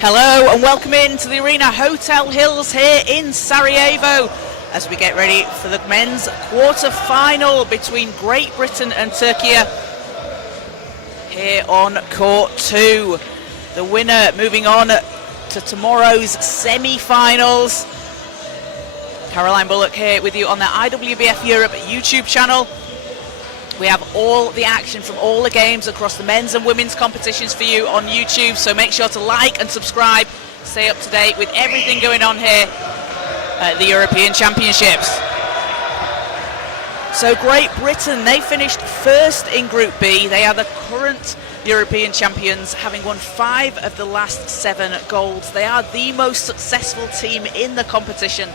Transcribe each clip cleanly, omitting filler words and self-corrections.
Hello and welcome into the arena Hotel Hills here in Sarajevo as we get ready for the men's quarter-final between Great Britain and Turkey here on court 2. The winner moving on to tomorrow's semi-finals. Caroline Bullock here with you on the IWBF Europe YouTube channel. We have all the action from all the games across the men's and women's competitions for you on YouTube, so make sure to like and subscribe, stay up to date with everything going on here at the European Championships. So Great Britain, they finished first in Group B. They are the current European champions, having won 5 of the last 7 golds. They are the most successful team in the competition.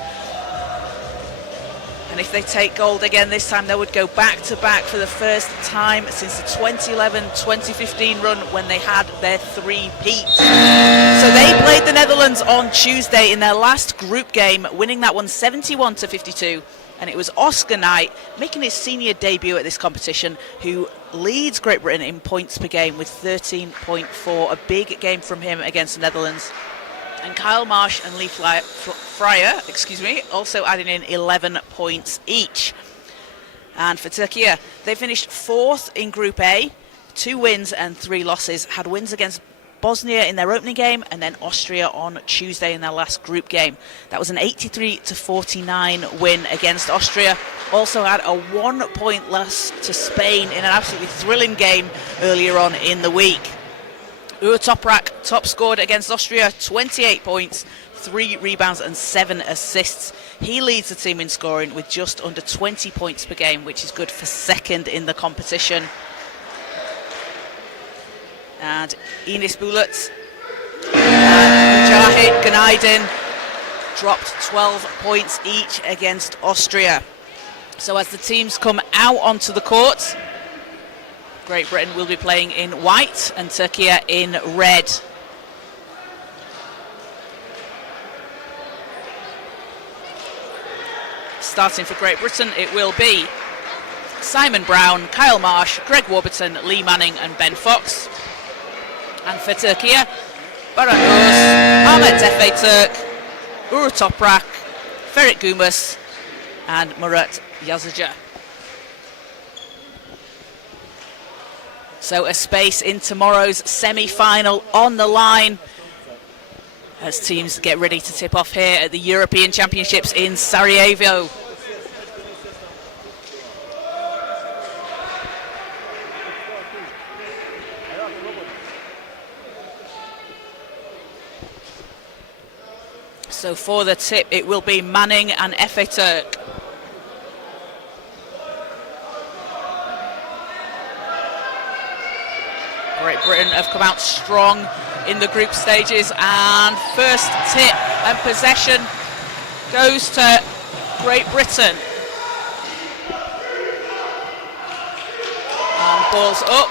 And if they take gold again this time, they would go back-to-back for the first time since the 2011-2015 run when they had their 3-peat. So they played the Netherlands on Tuesday in their last group game, winning that one 71-52. And it was Oscar Knight, making his senior debut at this competition, who leads Great Britain in points per game with 13.4. A big game from him against the Netherlands. And Kyle Marsh and Lee Fryer, also adding in 11 points each. And for Turkey, they finished 4th in Group A, 2 wins and 3 losses. Had wins against Bosnia in their opening game and then Austria on Tuesday in their last group game. That was an 83-49 win against Austria. Also had a 1-point loss to Spain in an absolutely thrilling game earlier on in the week. Uğur Toprak top scored against Austria, 28 points, 3 rebounds and 7 assists. He leads the team in scoring with just under 20 points per game, which is good for second in the competition. And Enis Bulut and Mujahid Günaydın dropped 12 points each against Austria. So as the teams come out onto the court, Great Britain will be playing in white and Turkey in red. Starting for Great Britain, it will be Simon Brown, Kyle Marsh, Greg Warburton, Lee Manning and Ben Fox. And for Turkey, Baran Oğuz, Ahmet Efe Türk, Uğur Toprak, Ferit Gümus and Murat Yazıcı. So a space in tomorrow's semi-final on the line as teams get ready to tip off here at the European Championships in Sarajevo. So for the tip, it will be Manning and Efe Türk. Great Britain have come out strong in the group stages, and first tip and possession goes to Great Britain. And ball's up,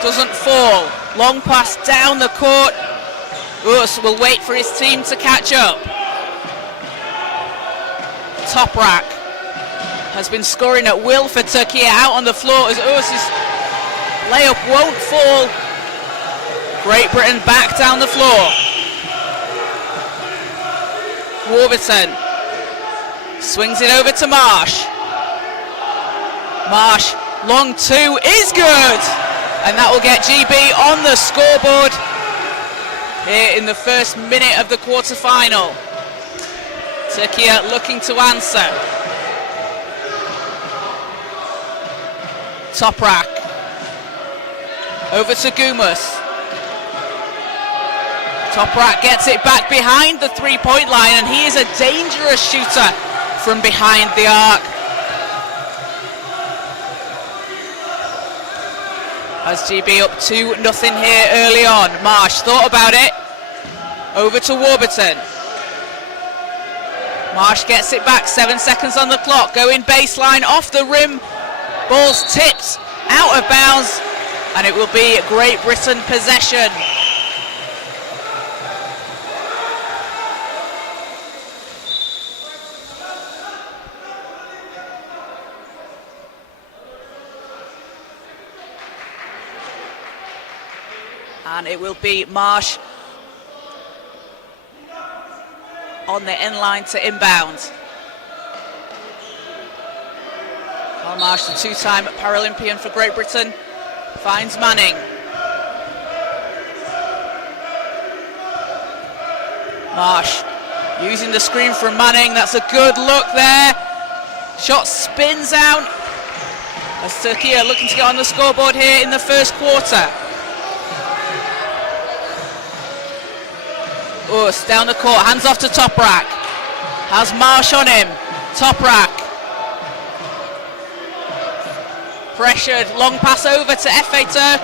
doesn't fall. Long pass down the court. Oğuz will wait for his team to catch up. Toprak has been scoring at will for Turkey, out on the floor as Oğuz's layup won't fall. Great Britain back down the floor. Warburton swings it over to Marsh. Marsh, long 2 is good. And that will get GB on the scoreboard here in the first minute of the quarter-final. Turkey looking to answer. Toprak. Over to Gümus. Toprak gets it back behind the 3-point line, and he is a dangerous shooter from behind the arc. As GB up 2-0 here early on. Marsh thought about it. Over to Warburton. Marsh gets it back, 7 seconds on the clock. Going baseline, off the rim. Ball's tipped out of bounds, and it will be Great Britain possession. And it will be Marsh on the end line to inbound. Marsh, the two-time Paralympian for Great Britain, finds Manning. Marsh using the screen from Manning. That's a good look there. Shot spins out as Türkiye are looking to get on the scoreboard here in the first quarter. Us down the court, hands off to Toprak. Has Marsh on him. Toprak. Pressured, long pass over to Efe Türk.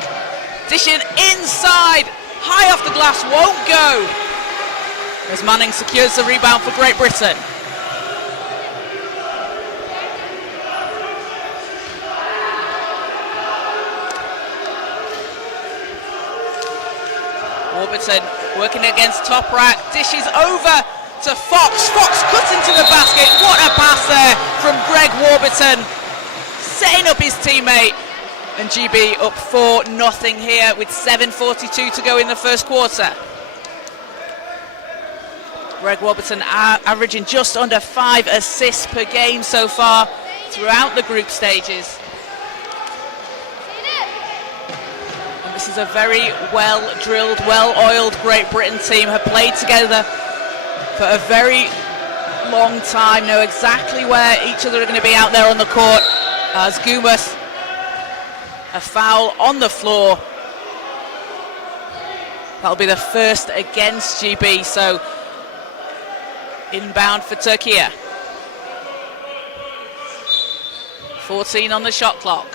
Dishing inside, high off the glass, won't go. As Manning secures the rebound for Great Britain. Warburton working against Toprak, dishes over to Fox. Fox cuts into the basket. What a pass there from Greg Warburton, setting up his teammate. And GB up 4-0 here with 7:42 to go in the first quarter. Greg Warburton averaging just under 5 assists per game so far throughout the group stages. And this is a very well-drilled, well-oiled Great Britain team, have played together for a very long time, know exactly where each other are going to be out there on the court. As Gumas, a foul on the floor. That'll be the first against GB, so inbound for Türkiye. 14 on the shot clock.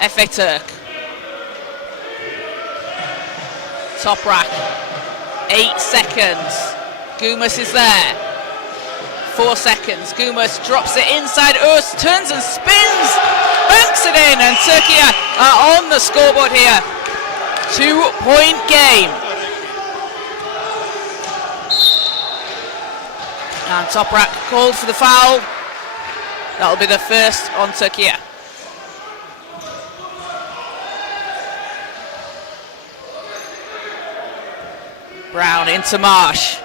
Efe Türk. Toprak. 8 seconds. Gumas is there. 4 seconds. Gumas drops it inside. Urs turns and spins. Banks it in, and Türkiye are on the scoreboard here. 2-point game. And Toprak called for the foul. That'll be the first on Türkiye. Brown into Marsh.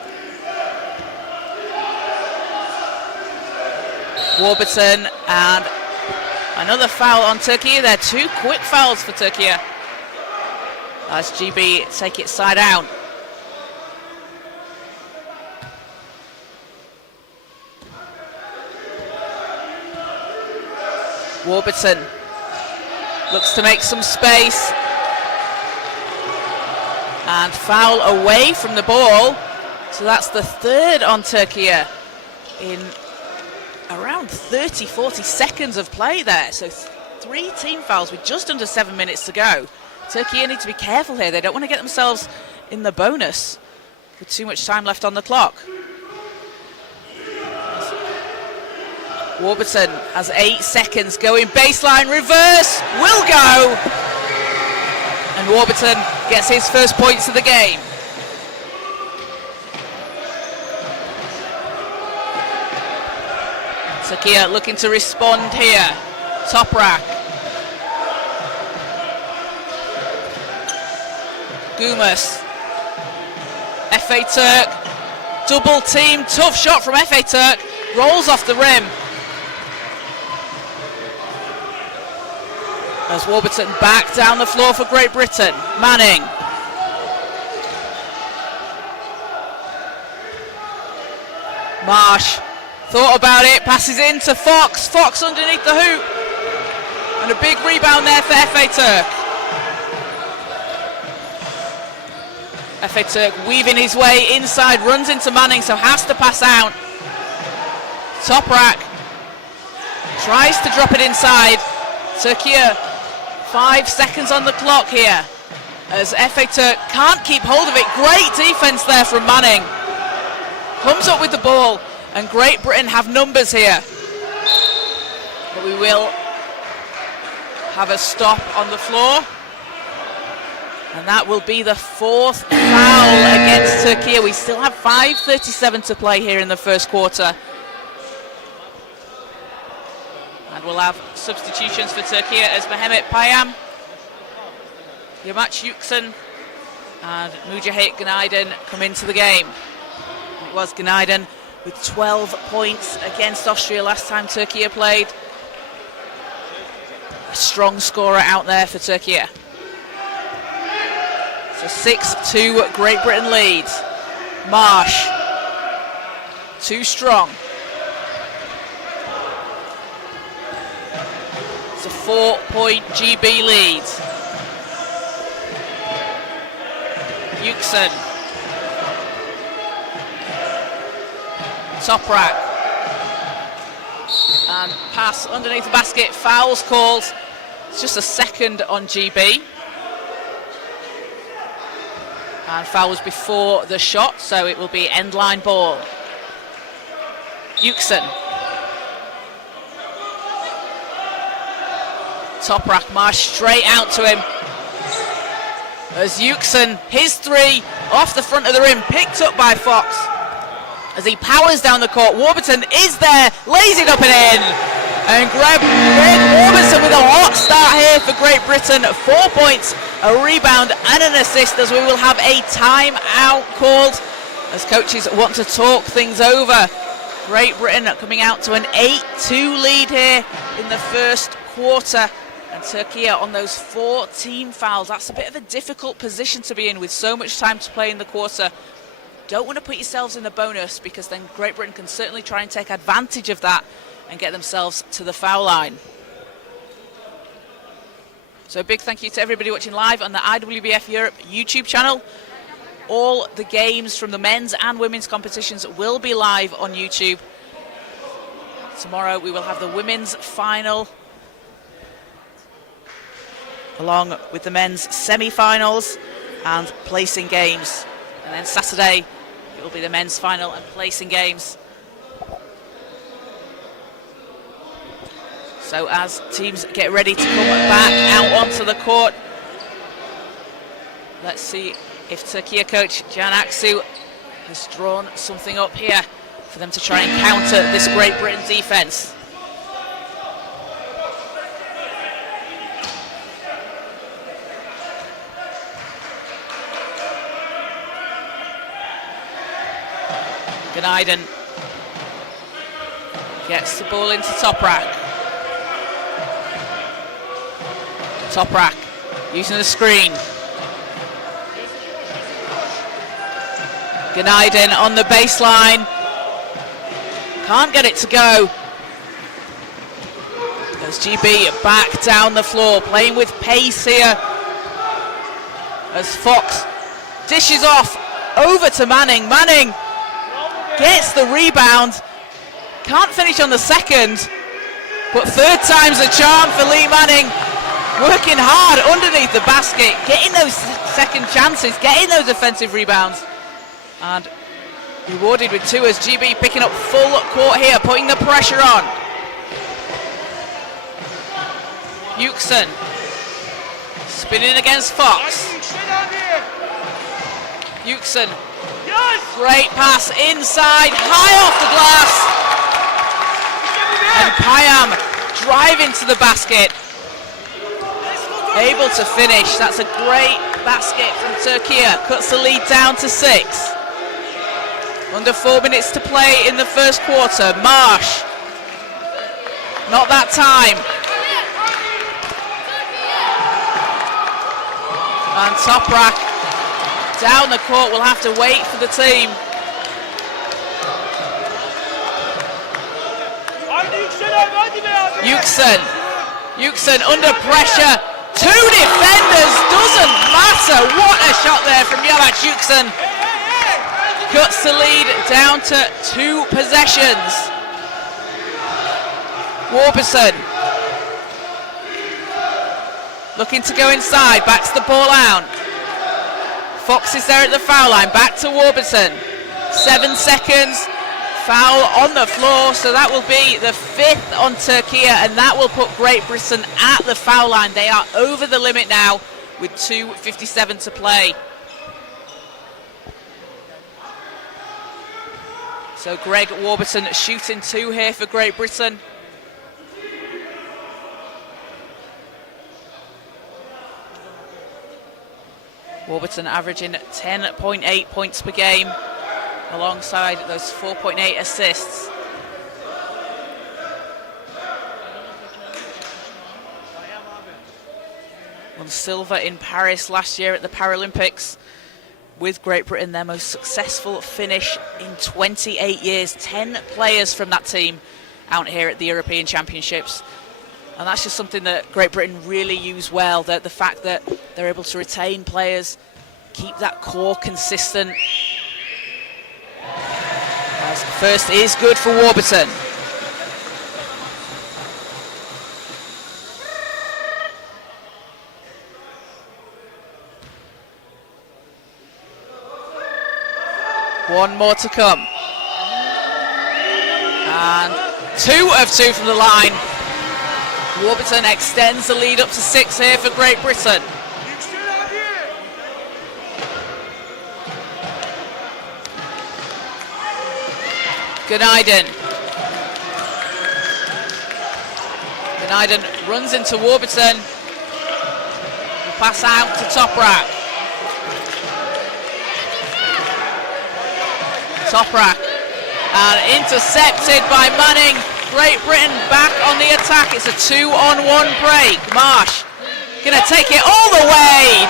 Warburton, and another foul on Türkiye. They're 2 quick fouls for Türkiye as GB take it side out. Warburton looks to make some space, and foul away from the ball. So that's the third on Türkiye in around 30-40 seconds of play there. So 3 team fouls with just under 7 minutes to go. Türkiye need to be careful here. They don't want to get themselves in the bonus with too much time left on the clock. Warburton has 8 seconds, going baseline, reverse, will go! And Warburton gets his first points of the game. Türkiye looking to respond here. Toprak. Gumas. Efe Türk. Double team, tough shot from Efe Türk. Rolls off the rim. As Warburton back down the floor for Great Britain. Manning. Marsh thought about it, passes in to Fox. Fox underneath the hoop. And a big rebound there for Efe Türk. Efe Türk weaving his way inside, runs into Manning, so has to pass out. Toprak tries to drop it inside. Türkiye 5 seconds on the clock here as Efe Türk can't keep hold of it. Great defense there from Manning. Comes up with the ball, and Great Britain have numbers here. But we will have a stop on the floor. And that will be the 4th foul against Türkiye. We still have 5:37 to play here in the first quarter. And we'll have substitutions for Türkiye as Mehmet Payam, Yamaç Yüksel and Mujahit Günaydın come into the game. It was Günaydın with 12 points against Austria last time Türkiye played. A strong scorer out there for Türkiye. So 6-2 Great Britain leads. Marsh, too strong. It's a 4-point GB lead. Yüksel. Toprak. And pass underneath the basket. Fouls called. It's just a second on GB. And foul was before the shot, so it will be end line ball. Yüksel. Toprak, Marsh straight out to him. As Yüksel, his three off the front of the rim, picked up by Fox. As he powers down the court, Warburton is there, lays it up and in. And Greg Warburton with a hot start here for Great Britain. 4 points, a rebound and an assist, as we will have a timeout called as coaches want to talk things over. Great Britain coming out to an 8-2 lead here in the first quarter. And Türkiye on those 4 team fouls. That's a bit of a difficult position to be in with so much time to play in the quarter. Don't want to put yourselves in the bonus, because then Great Britain can certainly try and take advantage of that and get themselves to the foul line. So a big thank you to everybody watching live on the IWBF Europe YouTube channel. All the games from the men's and women's competitions will be live on YouTube. Tomorrow we will have the women's final, along with the men's semi-finals and placing games. And then Saturday it will be the men's final and placing games. So as teams get ready to come back out onto the court, let's see if Türkiye coach Can Aksu has drawn something up here for them to try and counter this Great Britain defence. Günaydın gets the ball into Toprak. Toprak using the screen. Günaydın on the baseline. Can't get it to go. Goes GB back down the floor, playing with pace here. As Fox dishes off over to Manning. Manning gets the rebound. Can't finish on the second, but third time's a charm for Lee Manning. Working hard underneath the basket, getting those second chances, getting those offensive rebounds. And rewarded with 2 as GB picking up full court here, putting the pressure on. Yüksel spinning against Fox. Yüksel, great pass inside, high off the glass. And Payam driving to the basket. Able to finish. That's a great basket from Türkiye. Cuts the lead down to 6. Under 4 minutes to play in the first quarter. Marsh. Not that time. And Toprak down the court. Will have to wait for the team. Yüksel under pressure. 2 defenders, doesn't matter. What a shot there from Yavaş Yüksel. Cuts the lead down to 2 possessions. Warburton looking to go inside, backs the ball out. Fox is there at the foul line, back to Warburton. 7 seconds. Foul on the floor, so that will be the 5th on Türkiye, and that will put Great Britain at the foul line. They are over the limit now with 2:57 to play. So Greg Warburton shooting 2 here for Great Britain. Warburton averaging 10.8 points per game. alongside those 4.8 assists. Won silver in Paris last year at the Paralympics with Great Britain, their most successful finish in 28 years. 10 players from that team out here at the European Championships. And that's just something that Great Britain really use well, the fact that they're able to retain players, keep that core consistent. As first is good for Warburton. One more to come. And 2 of 2 from the line. Warburton extends the lead up to 6 here for Great Britain. Gunaydin. Gunaydin runs into Warburton. Will pass out to Toprak. Toprak. And intercepted by Manning. Great Britain back on the attack. It's a 2-on-1 break. Marsh gonna take it all the way.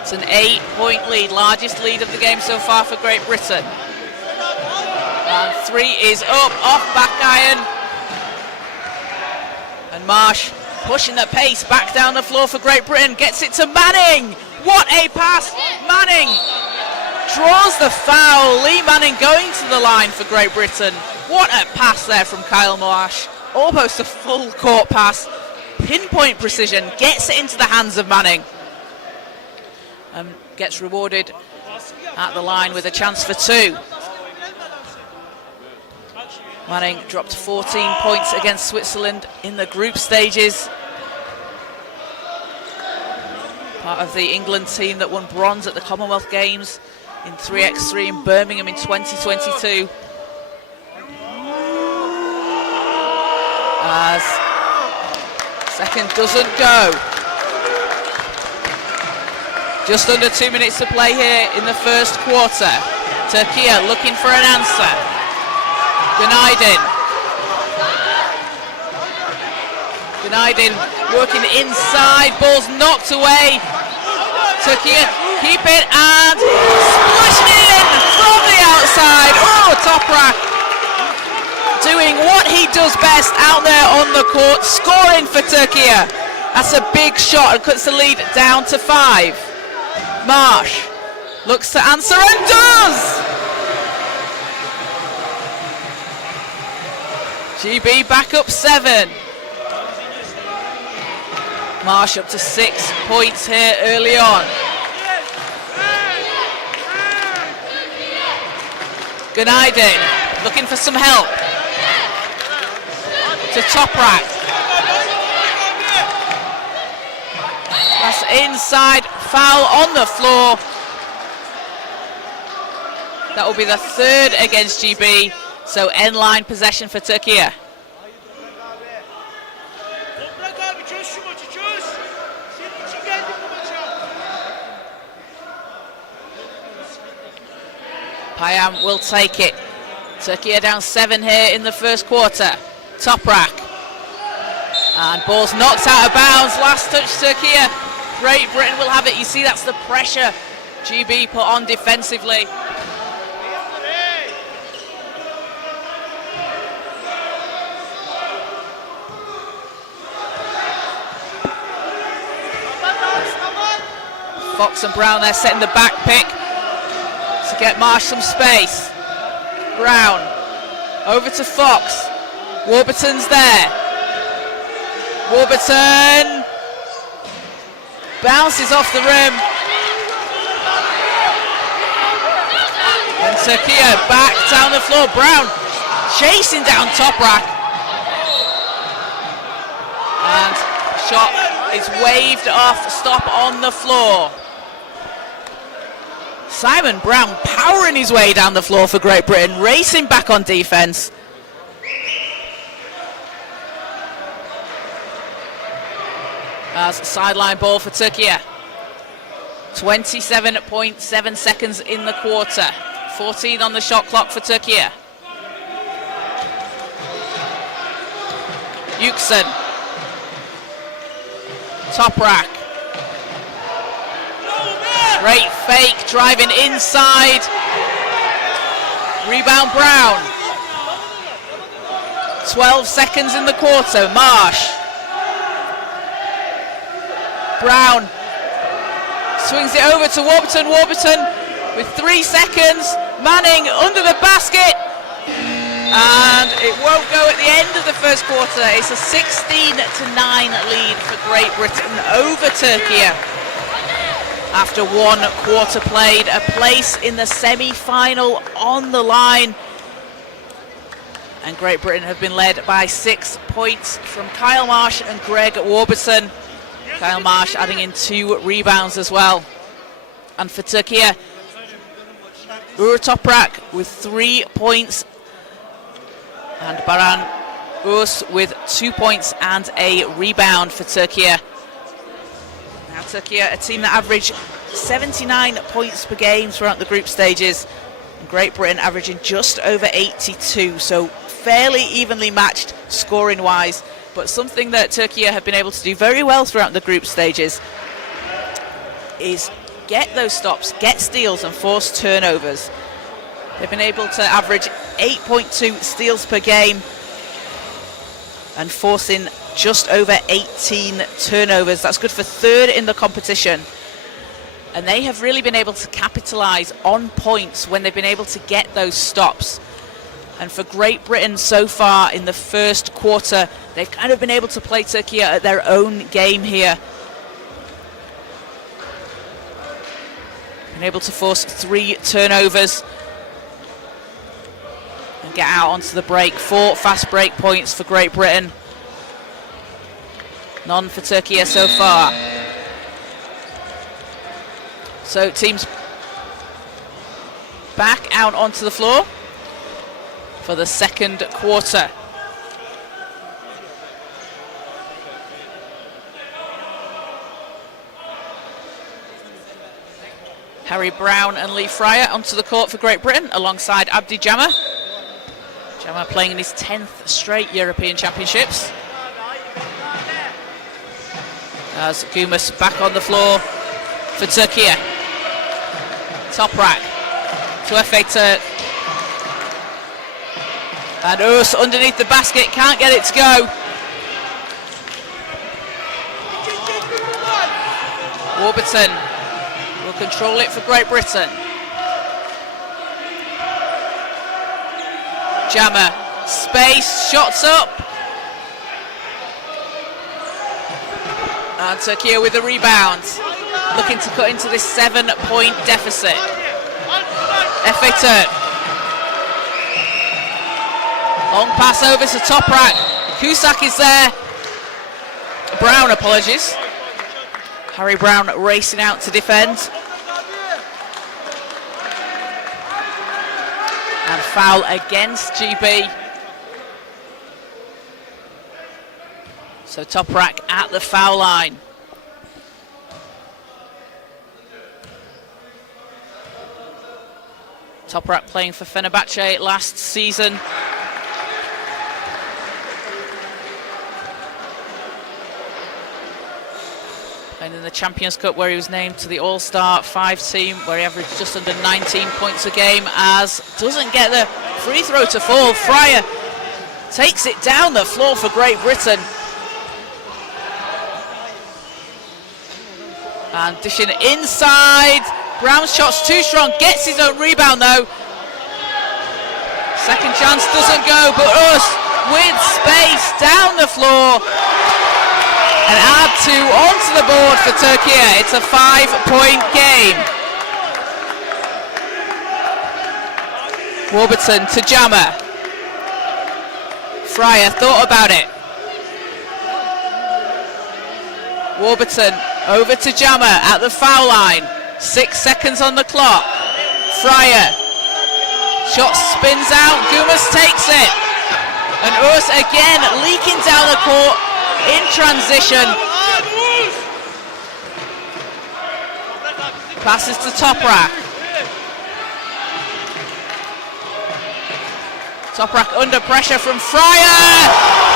It's an 8-point lead, largest lead of the game so far for Great Britain. And 3 is up, off back iron. And Marsh pushing the pace back down the floor for Great Britain. Gets it to Manning. What a pass. Manning draws the foul. Lee Manning going to the line for Great Britain. What a pass there from Kyle Marsh. Almost a full court pass. Pinpoint precision. Gets it into the hands of Manning. And gets rewarded at the line with a chance for 2. Manning dropped 14 points against Switzerland in the group stages. Part of the England team that won bronze at the Commonwealth Games in 3x3 in Birmingham in 2022. As second doesn't go. Just under 2 minutes to play here in the first quarter. Türkiye looking for an answer. Gunaydin. Gunaydin working inside, ball's knocked away. Türkiye keep it and splashing in from the outside. Oh, Toprak doing what he does best out there on the court, scoring for Türkiye. That's a big shot and cuts the lead down to 5. Marsh looks to answer and does! GB back up 7. Marsh up to 6 points here early on. Gunaydin looking for some help. To Toprak. That's inside, foul on the floor. That will be the 3rd against GB. So end line possession for Türkiye. Payam will take it. Türkiye down 7 here in the first quarter. Toprak. And ball's knocked out of bounds. Last touch Türkiye. Great Britain will have it. You see that's the pressure GB put on defensively. Fox and Brown there setting the back pick to get Marsh some space. Brown over to Fox. Warburton's there. Warburton bounces off the rim. And Türkiye back down the floor. Brown chasing down Toprak. And shot is waved off. Stop on the floor. Simon Brown powering his way down the floor for Great Britain, racing back on defense. as sideline ball for Türkiye. 27.7 seconds in the quarter. 14 on the shot clock for Türkiye. Yüksel. Toprak. Great fake, driving inside. Rebound Brown. 12 seconds in the quarter. Marsh. Brown swings it over to Warburton. Warburton with 3 seconds. Manning under the basket. And it won't go at the end of the first quarter. It's a 16-9 lead for Great Britain over Türkiye. After 1 quarter played, a place in the semi-final on the line. And Great Britain have been led by 6 points from Kyle Marsh and Greg Warburton. Kyle Marsh adding in 2 rebounds as well. And for Türkiye, Uğur Toprak with 3 points. And Baran Uz with 2 points and a rebound for Türkiye. Now Türkiye, a team that averaged 79 points per game throughout the group stages. And Great Britain averaging just over 82, so fairly evenly matched scoring-wise. But something that Türkiye have been able to do very well throughout the group stages is get those stops, get steals and force turnovers. They've been able to average 8.2 steals per game and forcing just over 18 turnovers. That's good for 3rd in the competition. And they have really been able to capitalise on points when they've been able to get those stops. And for Great Britain so far in the first quarter, they've kind of been able to play Türkiye at their own game here. Been able to force 3 turnovers and get out onto the break. 4 fast break points for Great Britain. None for Türkiye so far. So teams back out onto the floor for the second quarter. Harry Brown and Lee Fryer onto the court for Great Britain alongside Abdi Jammer. Jammer playing in his 10th straight European Championships. As Gumas back on the floor for Türkiye. Toprak to Efe Türk. And Uz underneath the basket, can't get it to go. Warburton will control it for Great Britain. Jammer, space, shots up. And Türkiye with the rebound. Looking to cut into this 7-point deficit. Efe Türk. Long pass over to Toprak. Cusack is there. Brown, apologies. Harry Brown racing out to defend. And foul against GB. So Toprak at the foul line. Toprak playing for Fenerbahce last season. And in the Champions Cup, where he was named to the All-Star 5 team, where he averaged just under 19 points a game, as doesn't get the free throw to fall. Fryer takes it down the floor for Great Britain. And dishing inside. Brown's shot's too strong, gets his own rebound though. Second chance doesn't go, but Uz with space down the floor. And add 2 onto the board for Türkiye. It's a 5-point game. Warburton to Jammer. Fryer thought about it. Warburton over to Jammer at the foul line. 6 seconds on the clock. Fryer. Shot spins out. Gumas takes it. And Uz again leaking down the court in transition. Passes to Toprak. Toprak under pressure from Fryer.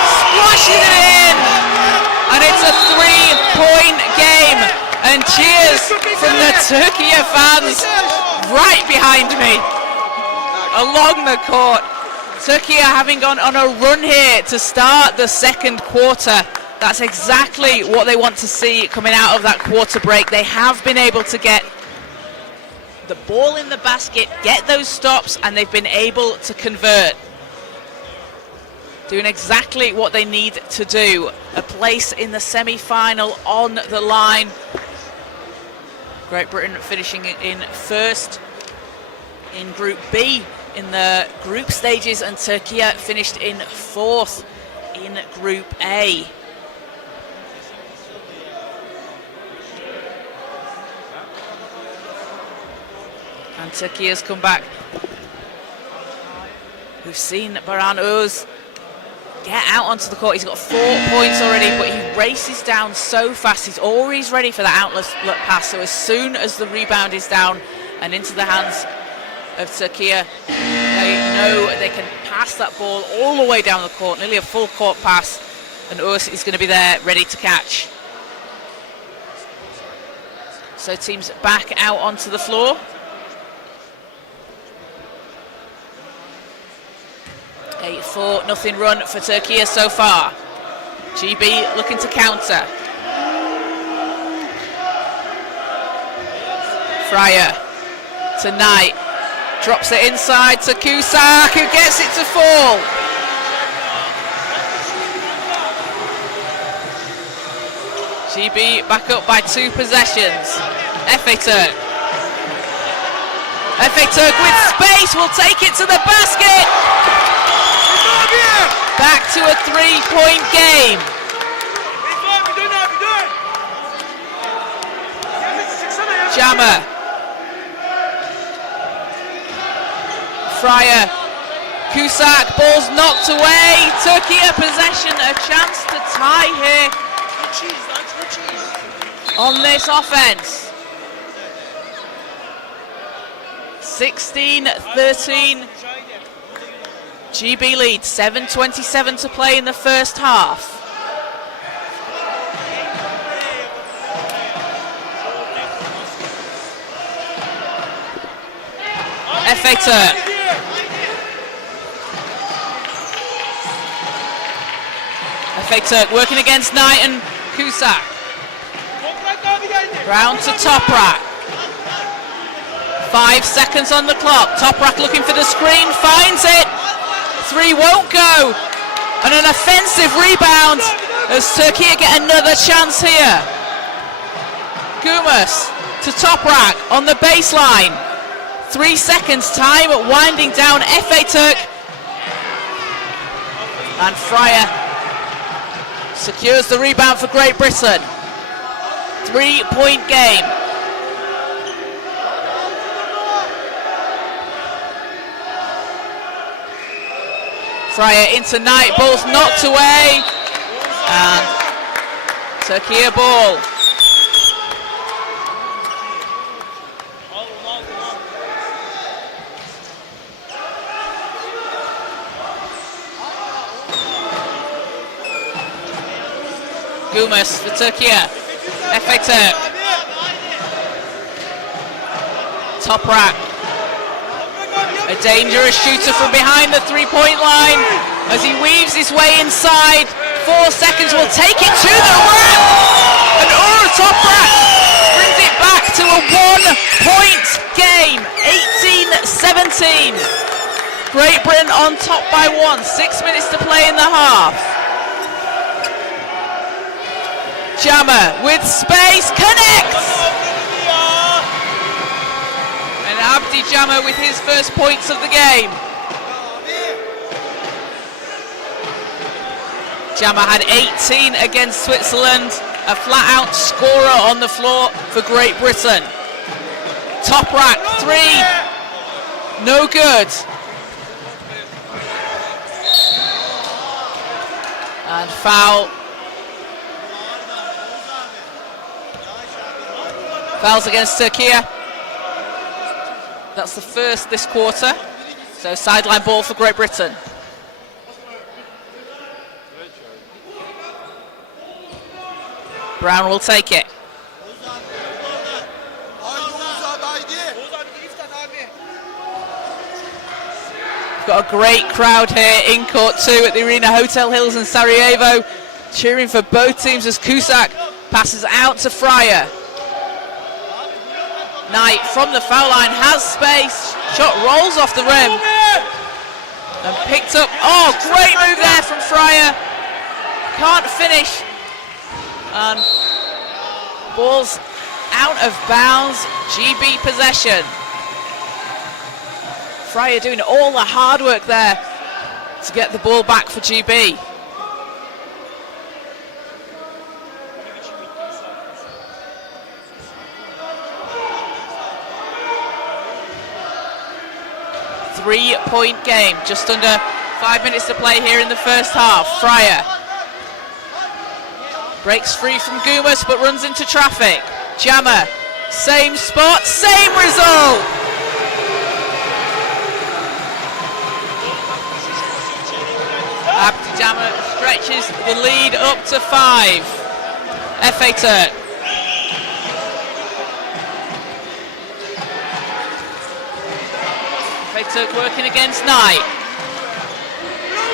Splashes it in. And it's a 3-point game. And cheers from the Türkiye fans right behind me. Along the court. Türkiye having gone on a run here to start the second quarter. That's exactly what they want to see coming out of that quarter break. They have been able to get the ball in the basket, get those stops, and they've been able to convert. Doing exactly what they need to do. A place in the semi-final on the line. Great Britain finishing in first in Group B in the group stages, and Türkiye finished in fourth in Group A. And Türkiye has come back. We've seen Baran Öz get out onto the court. He's got 4 points already, but he races down so fast. He's always ready for that outlet pass. So as soon as the rebound is down and into the hands of Türkiye, they know they can pass that ball all the way down the court, nearly a full court pass, and Öz is going to be there ready to catch. So teams back out onto the floor. A 4-0 run for Türkiye so far. GB looking to counter. Fryer to Knight. Drops it inside to Cusack, who gets it to fall. GB back up by 2 possessions. Efe Türk. Efe Türk with space will take it to the basket. Back to a 3-point game. Jammer. Fryer. Cusack, ball's knocked away. Türkiye possession, a chance to tie here on this offense. 16-13. GB leads, 7:27 to play in the first half. Efe Türk. Efe Türk working against Knight and Cusack. Round to Toprak. 5 seconds on the clock. Toprak looking for the screen, finds it. 3 won't go, and an offensive rebound as Türkiye get another chance here. Gumus to Toprak on the baseline. 3 seconds time, winding down Efe Türk. And Fryer secures the rebound for Great Britain. 3-point game. Fryer into Knight, ball's knocked away, and Türkiye ball. Gumus for Türkiye. Efe Türk. Toprak. A dangerous shooter from behind the 3-point line as he weaves his way inside. 4 seconds will take it to the rim. And Toprak brings it back to a 1-point game. 18-17. Great Britain on top by 1. 6 minutes to play in the half. Jammer with space, connects! And Abdi Jammer with his first points of the game. Jammer had 18 against Switzerland, a flat-out scorer on the floor for Great Britain. Toprak, 3, no good. And foul. Fouls against Türkiye. That's the first this quarter. So sideline ball for Great Britain. Brown will take it. We've got a great crowd here in court 2 at the Arena Hotel Hills in Sarajevo, cheering for both teams as Cusack passes out to Fryer. Knight from the foul line has space, shot rolls off the rim and picked up. Oh, great move there from Fryer. Can't finish. And ball's out of bounds. GB possession. Fryer doing all the hard work there to get the ball back for GB. Three-point game, just under 5 minutes to play here in the first half. Fryer breaks free from Gumas but runs into traffic. Jammer, same spot, same result. Abdi Jammer stretches the lead up to 5. FA Turk. FA Turk working against Knight.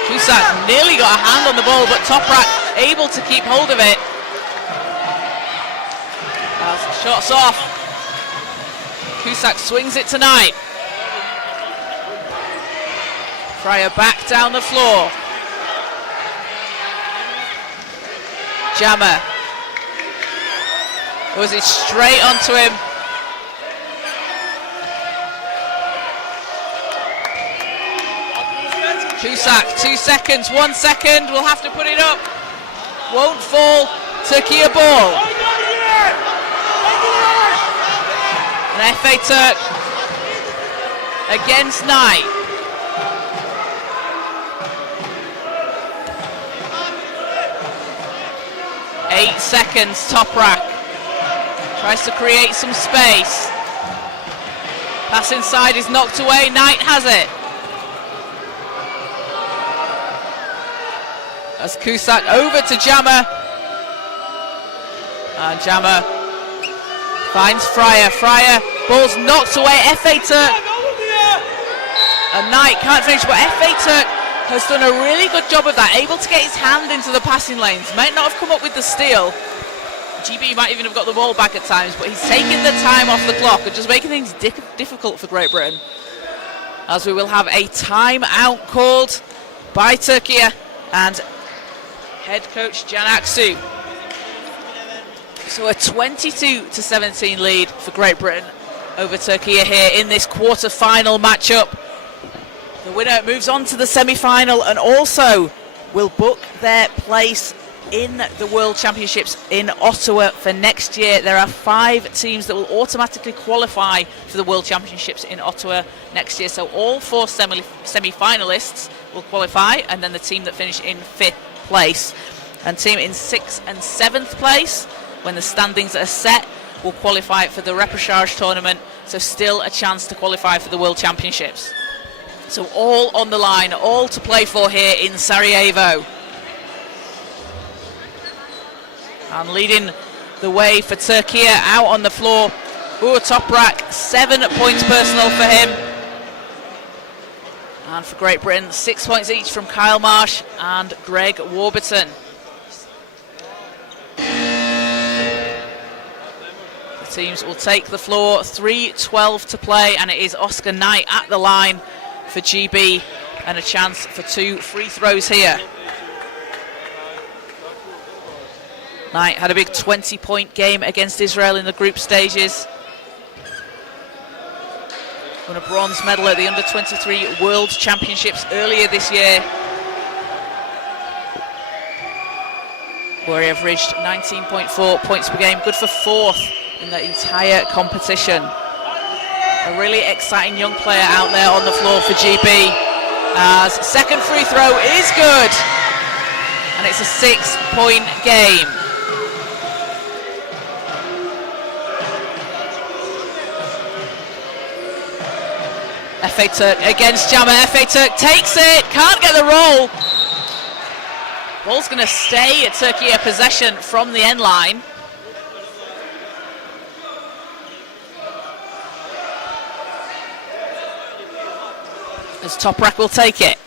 Cusack nearly got a hand on the ball, but Toprak able to keep hold of it. As shots off. Cusack swings it to Knight. Fryer back down the floor. Jammer. Was it straight onto him? Cusack, 2 seconds, 1 second, we'll have to put it up. Won't fall, Türkiye ball. And FA Turk against Knight. Eight seconds, Toprak. Tries to create some space. Pass inside is knocked away, Knight has it. As Cusack over to Jammer. And Jammer finds Fryer. Fryer, ball's knocked away. FA Turk. And Knight can't finish, but FA Turk has done a really good job of that. Able to get his hand into the passing lanes. Might not have come up with the steal. GB might even have got the ball back at times, but he's taking the time off the clock and just making things difficult for Great Britain. As we will have a timeout called by Türkiye and head coach Can Aksu. So a 22-17 lead for Great Britain over Türkiye here in this quarter-final matchup. The winner moves on to the semi-final and also will book their place in the World Championships in Ottawa for next year. There are 5 teams that will automatically qualify for the World Championships in Ottawa next year. So all 4 semi-finalists will qualify, and then the team that finish in 5th place. And team in 6th and 7th place, when the standings are set, will qualify for the repechage tournament. So still a chance to qualify for the World Championships. So all on the line, all to play for here in Sarajevo. And leading the way for Türkiye out on the floor, Uğur Toprak, 7 points personal for him. And for Great Britain, 6 points each from Kyle Marsh and Greg Warburton. The teams will take the floor, 3:12 to play, and it is Oscar Knight at the line for GB, and a chance for 2 free throws here. Knight had a big 20-point game against Israel in the group stages. Won a bronze medal at the Under-23 World Championships earlier this year, where he averaged 19.4 points per game, good for 4th in the entire competition. A really exciting young player out there on the floor for GB. As second free throw is good, and it's a 6-point game. FA Turk against Jammer. FA Turk takes it, can't get the roll. Ball's going to stay at Türkiye possession from the end line. As Toprak will take it.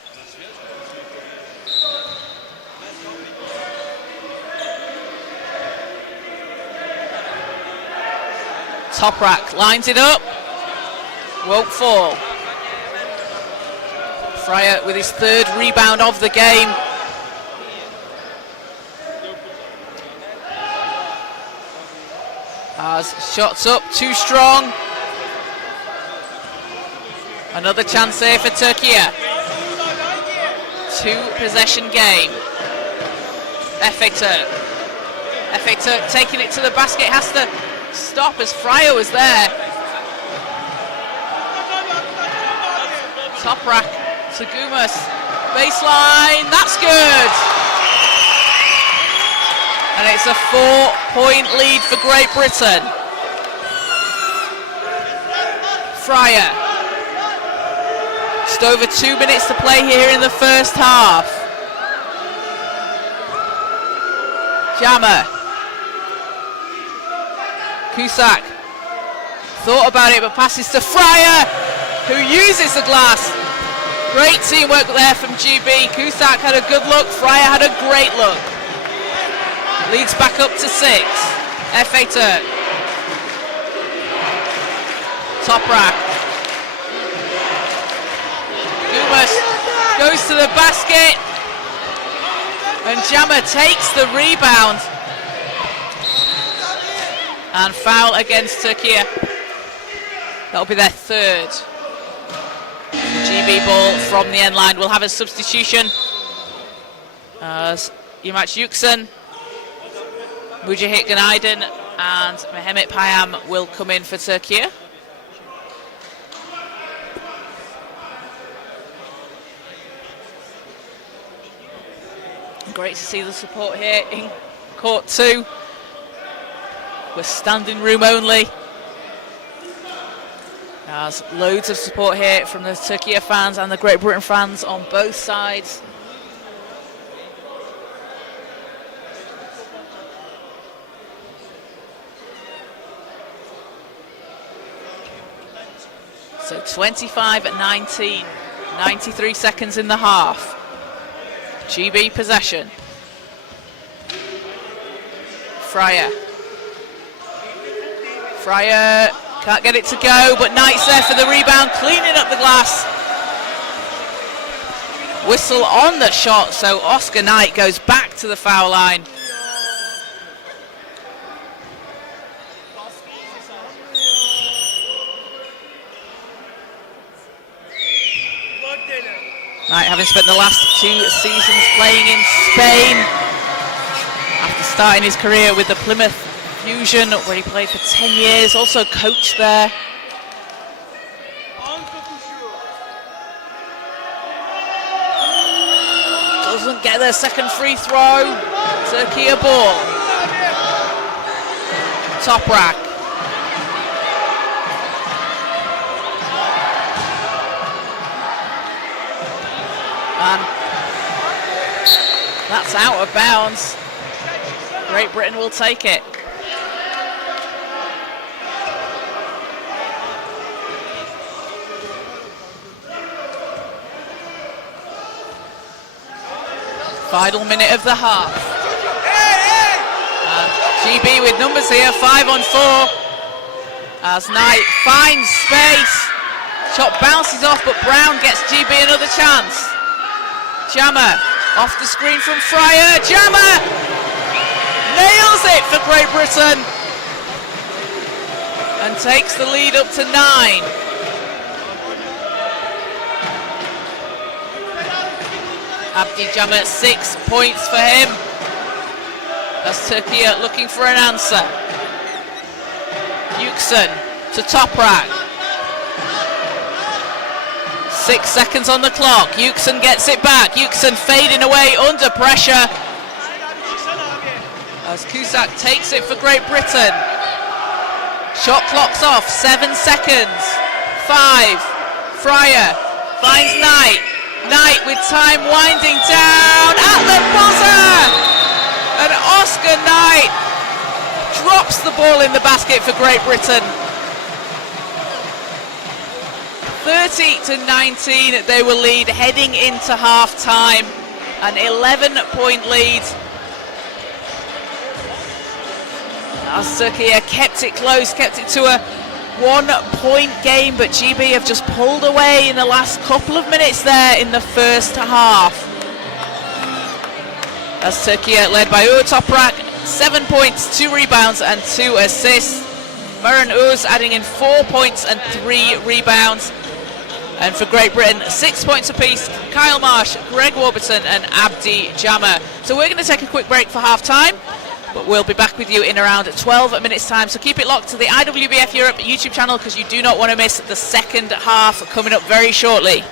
Toprak lines it up. Won't fall. Fryer with his third rebound of the game. As shots up, too strong. Another chance here for Türkiye. 2-possession game. FA Turk. FA Turk taking it to the basket, has to stop as Fryer was there. Toprak to Gumas. Baseline, that's good. And it's a 4-point lead for Great Britain. Fryer. Just over 2 minutes to play here in the first half. Jammer. Cusack. Thought about it, but passes to Fryer, who uses the glass. Great teamwork there from GB. Cusack had a good look, Fryer had a great look. Leads back up to 6. FA Turk. Toprak. Gumas goes to the basket. And Jammer takes the rebound. And foul against Türkiye. That'll be their third. GB ball from the end line. We'll have a substitution. As Yamaç Yüksel, Mujahit Günaydın and Mehmet Payam will come in for Türkiye. Great to see the support here in court 2. We're standing room only. There's loads of support here from the Türkiye fans and the Great Britain fans on both sides. So 25-19, 93 seconds in the half. GB possession. Fryer. Fryer can't get it to go, but Knight's there for the rebound, cleaning up the glass. Whistle on the shot, so Oscar Knight goes back to the foul line. Knight, having spent the last 2 seasons playing in Spain, after starting his career with the Plymouth Fusion, where he played for 10 years, also coached there. Doesn't get their second free throw. Türkiye ball. Toprak. And that's out of bounds. Great Britain will take it. Final minute of the half. And GB with numbers here, 5 on 4. As Knight finds space. Shot bounces off, but Brown gets GB another chance. Jammer off the screen from Fryer. Jammer nails it for Great Britain and takes the lead up to 9. Abdi Jammer, 6 points for him. As Türkiye looking for an answer. Yüksel to Toprak. 6 seconds on the clock. Yüksel gets it back. Yüksel fading away under pressure. As Cusack takes it for Great Britain. Shot clock's off. 7 seconds. 5, Fryer finds Knight. Knight with time winding down at the buzzer. And Oscar Knight drops the ball in the basket for Great Britain. 30-19, they will lead heading into half-time. An 11-point lead. As Türkiye kept it close, kept it to a 1-point game, but GB have just pulled away in the last couple of minutes there in the first half. As Türkiye led by Uğur Toprak, 7 points, 2 rebounds and 2 assists. Murren Uz adding in 4 points and 3 rebounds. And for Great Britain, 6 points apiece, Kyle Marsh, Greg Warburton and Abdi Jammer. So we're going to take a quick break for half-time, but we'll be back with you in around 12 minutes' time. So keep it locked to the IWBF Europe YouTube channel because you do not want to miss the second half coming up very shortly.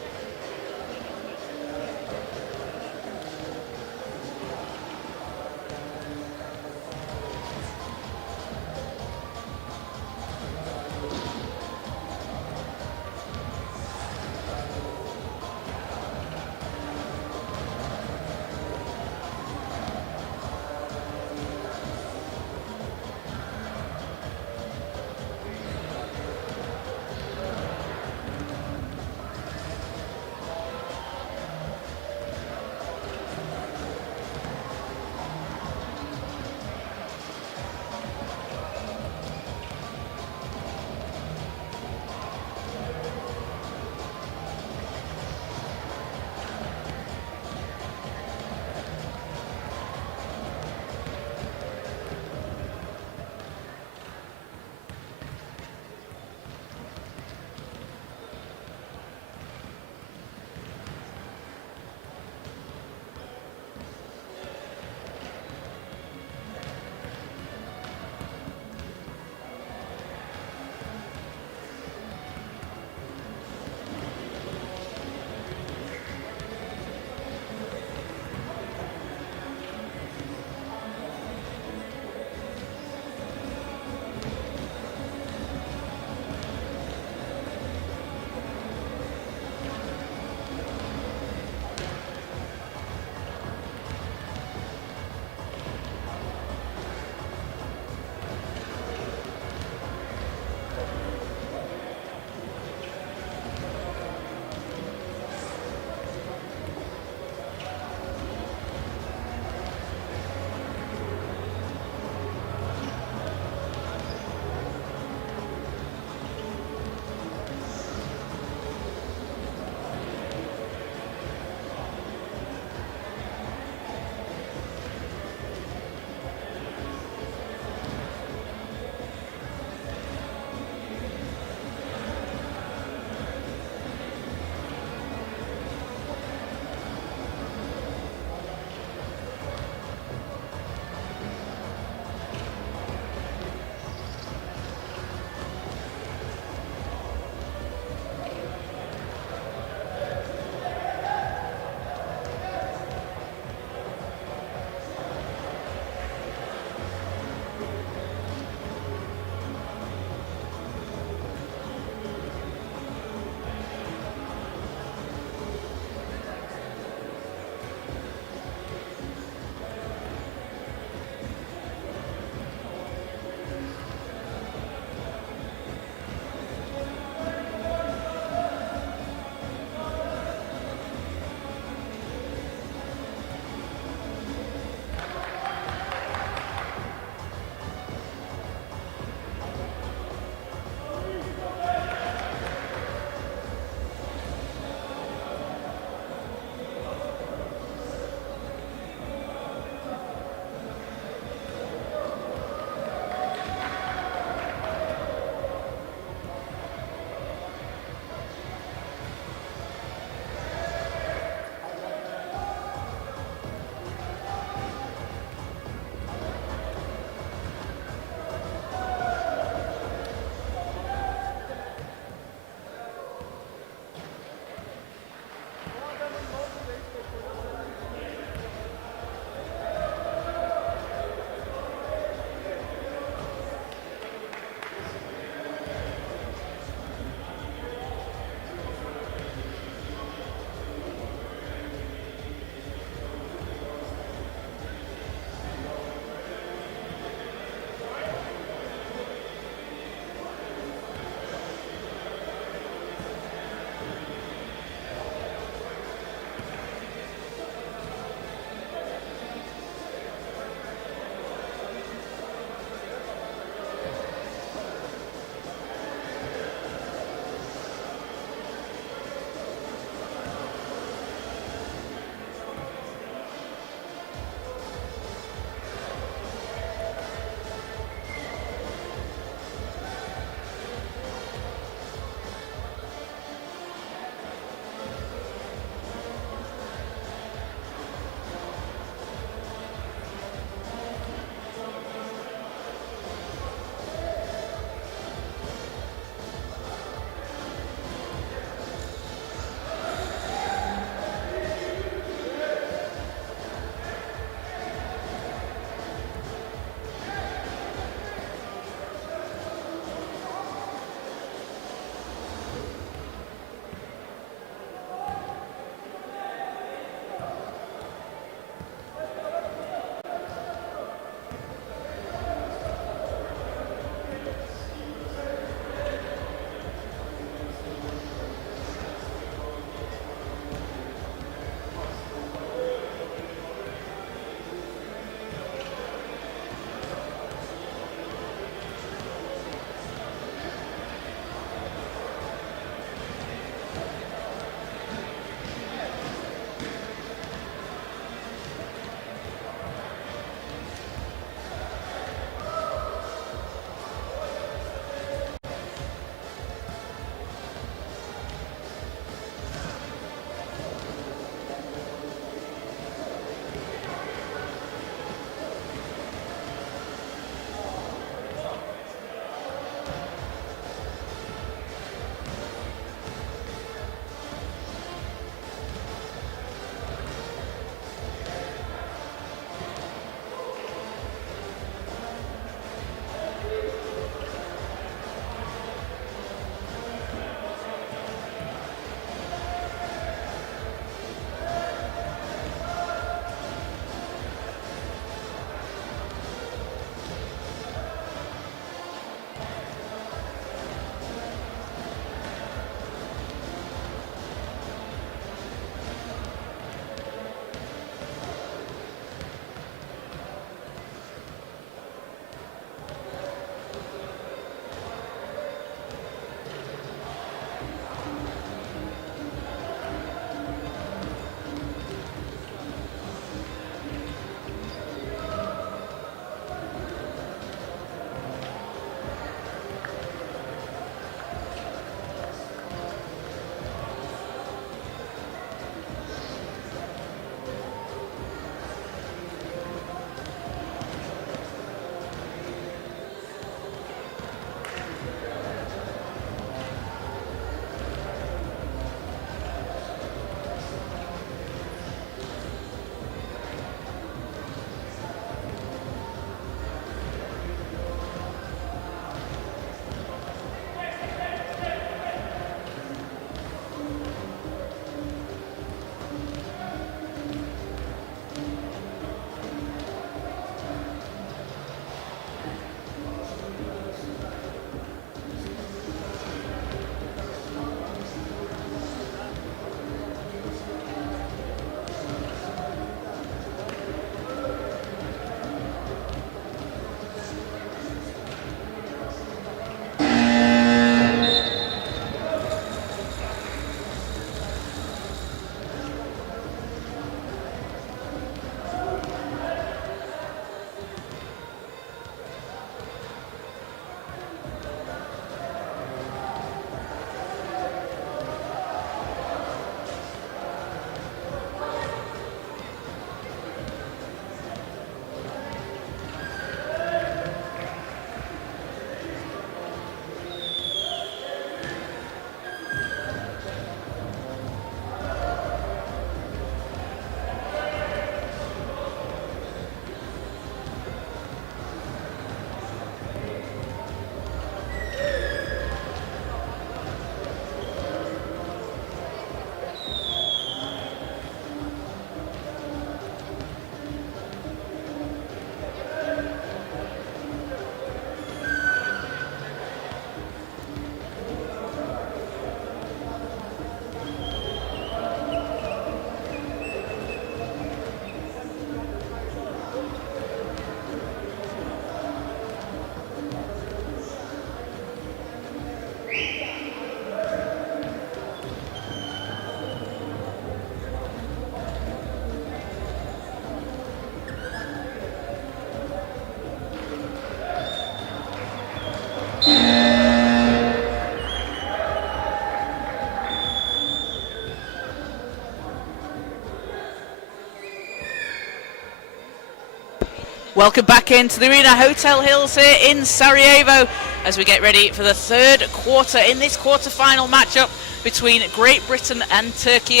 Welcome back into the arena, Hotel Hills here in Sarajevo, as we get ready for the third quarter in this quarter-final matchup between Great Britain and Turkey.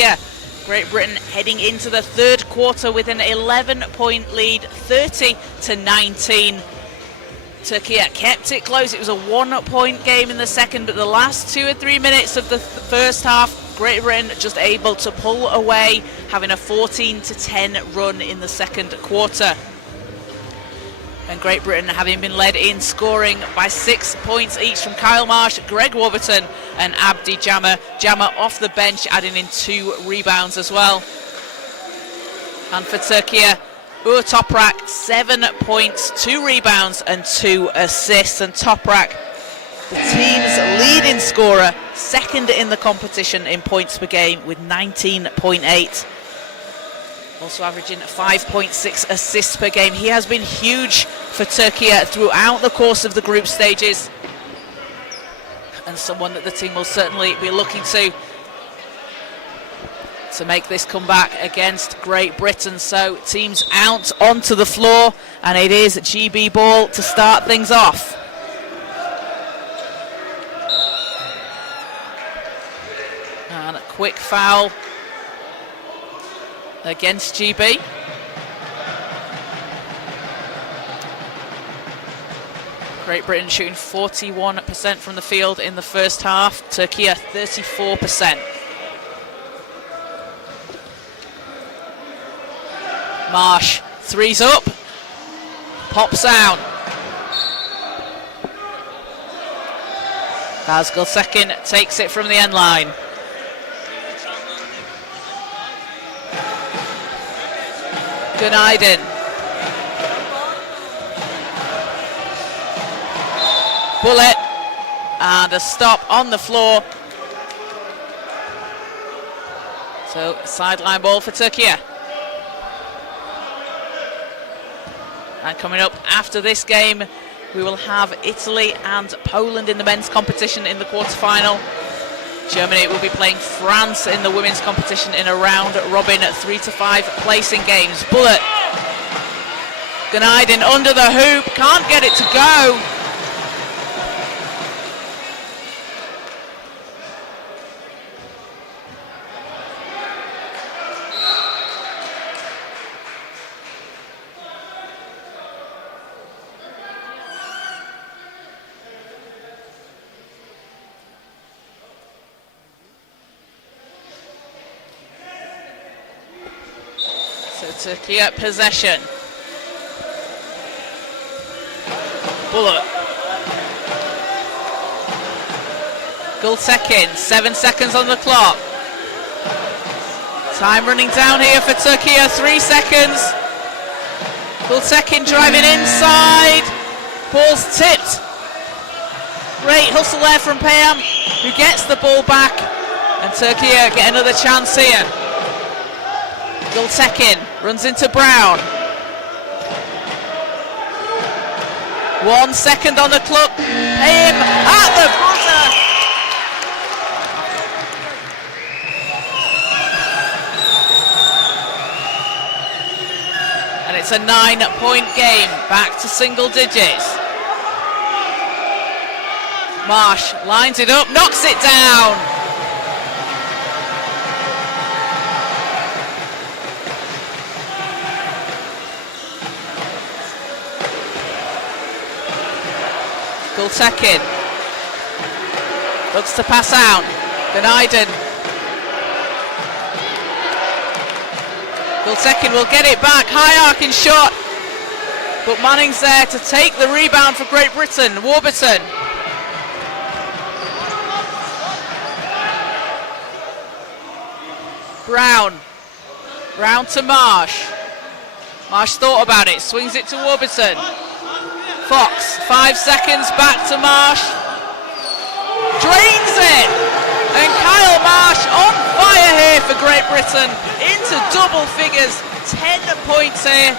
Great Britain heading into the third quarter with an 11-point lead, 30-19. Turkey kept it close. It was a 1-point game in the second, but the last 2 or 3 minutes of the first half, Great Britain just able to pull away, having a 14-10 run in the second quarter. And Great Britain having been led in scoring by 6 points each from Kyle Marsh, Greg Warburton and Abdi Jammer. Jammer off the bench, adding in 2 rebounds as well. And for Turkey, Uğur Toprak, 7 points, 2 rebounds and 2 assists. And Toprak, the team's leading scorer, second in the competition in points per game with 19.8. Also averaging 5.6 assists per game. He has been huge for Turkey throughout the course of the group stages, and someone that the team will certainly be looking to make this comeback against Great Britain. So teams out onto the floor, and it is GB ball to start things off. And a quick foul against GB. Great Britain shooting 41% from the field in the first half. Turkey 34%. Marsh, three's up, pops out. Özgültekin takes it from the end line. Günaydın. Bullet, and a stop on the floor. So sideline ball for Turkey. And coming up after this game, we will have Italy and Poland in the men's competition in the quarterfinal. Germany will be playing France in the women's competition in a round robin 3 to 5 placing games. Bullet, Günaydın under the hoop, can't get it to go. Turkey at possession. Bullet. Gültekin, 7 seconds on the clock. Time running down here for Turkey, 3 seconds. Gültekin driving inside. Ball's tipped. Great hustle there from Payam, who gets the ball back. And Turkey get another chance here. Gültekin runs into Brown. 1 second on the clock. Payam at the buzzer. And it's a 9-point game, back to single digits. Marsh lines it up, knocks it down. Gültekin looks to pass out. Günaydın. Gültekin will get it back. High arcing shot, but Manning's there to take the rebound for Great Britain. Warburton. Brown to Marsh. Marsh thought about it, swings it to Warburton. Fox, 5 seconds, back to Marsh. Drains it! And Kyle Marsh on fire here for Great Britain. Into double figures, 10 points here.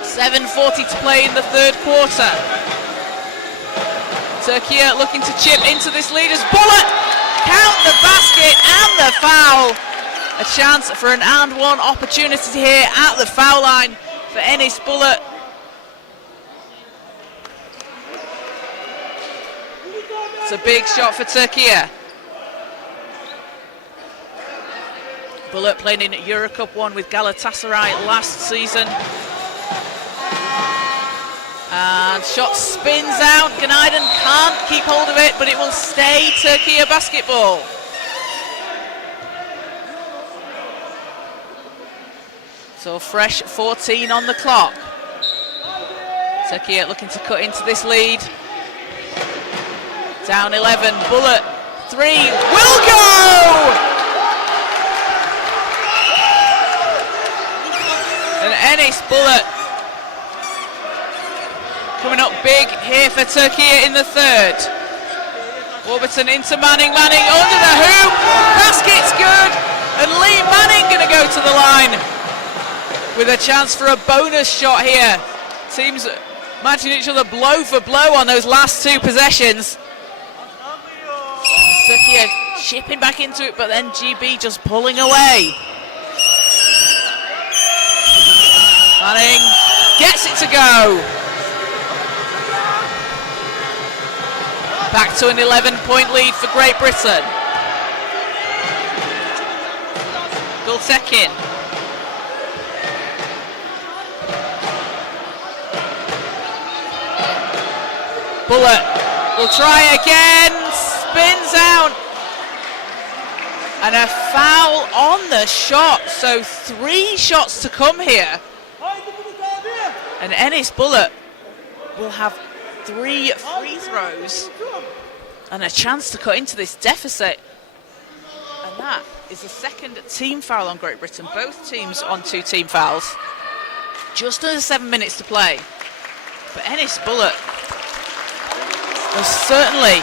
7:40 to play in the third quarter. Turkey looking to chip into this leader's bullet. Count the basket and the foul. A chance for an and one opportunity here at the foul line for Enis Bullet. It's a big shot for Türkiye. Bullet playing in Eurocup 1 with Galatasaray last season. And shot spins out. Günaydın can't keep hold of it, but it will stay Türkiye basketball. So fresh 14 on the clock. Türkiye looking to cut into this lead. Down 11, Bullet, 3, will go! And Enes Bullet coming up big here for Türkiye in the third. Warburton into Manning, Manning under the hoop, basket's good, and Lee Manning gonna go to the line with a chance for a bonus shot here. Teams matching each other blow for blow on those last two possessions. Türkiye chipping back into it, but then GB just pulling away. Manning gets it to go. Back to an 11-point lead for Great Britain. Gültekin. Bullet will try again, spins out. And a foul on the shot, so 3 shots to come here. And Enes Bullet will have 3 free throws and a chance to cut into this deficit. And that is the second team foul on Great Britain. Both teams on 2 team fouls. Just under 7 minutes to play. But Enes Bullet has certainly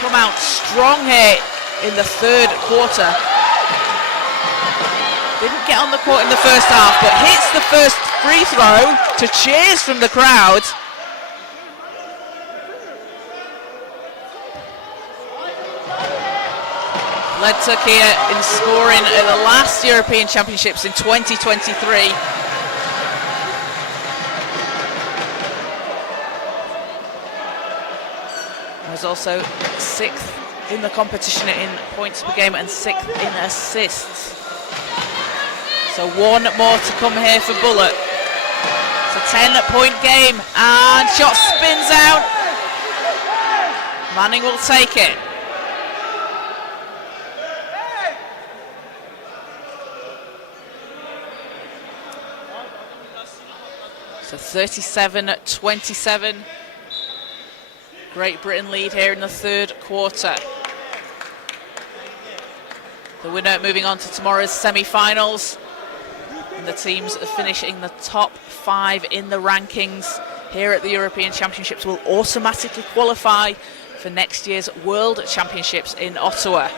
come out strong here in the third quarter. Didn't get on the court in the first half, but hits the first free throw to cheers from the crowd. Led Türkiye in scoring at the last European Championships in 2023. Was also 6th in the competition in points per game and 6th in assists. So 1 more to come here for Bullet. It's a 10-point game and shot spins out. Manning will take it. So 37-27. Great Britain lead here in the third quarter. The winner moving on to tomorrow's semi-finals. And the teams finishing the top 5 in the rankings here at the European Championships will automatically qualify for next year's World Championships in Ottawa.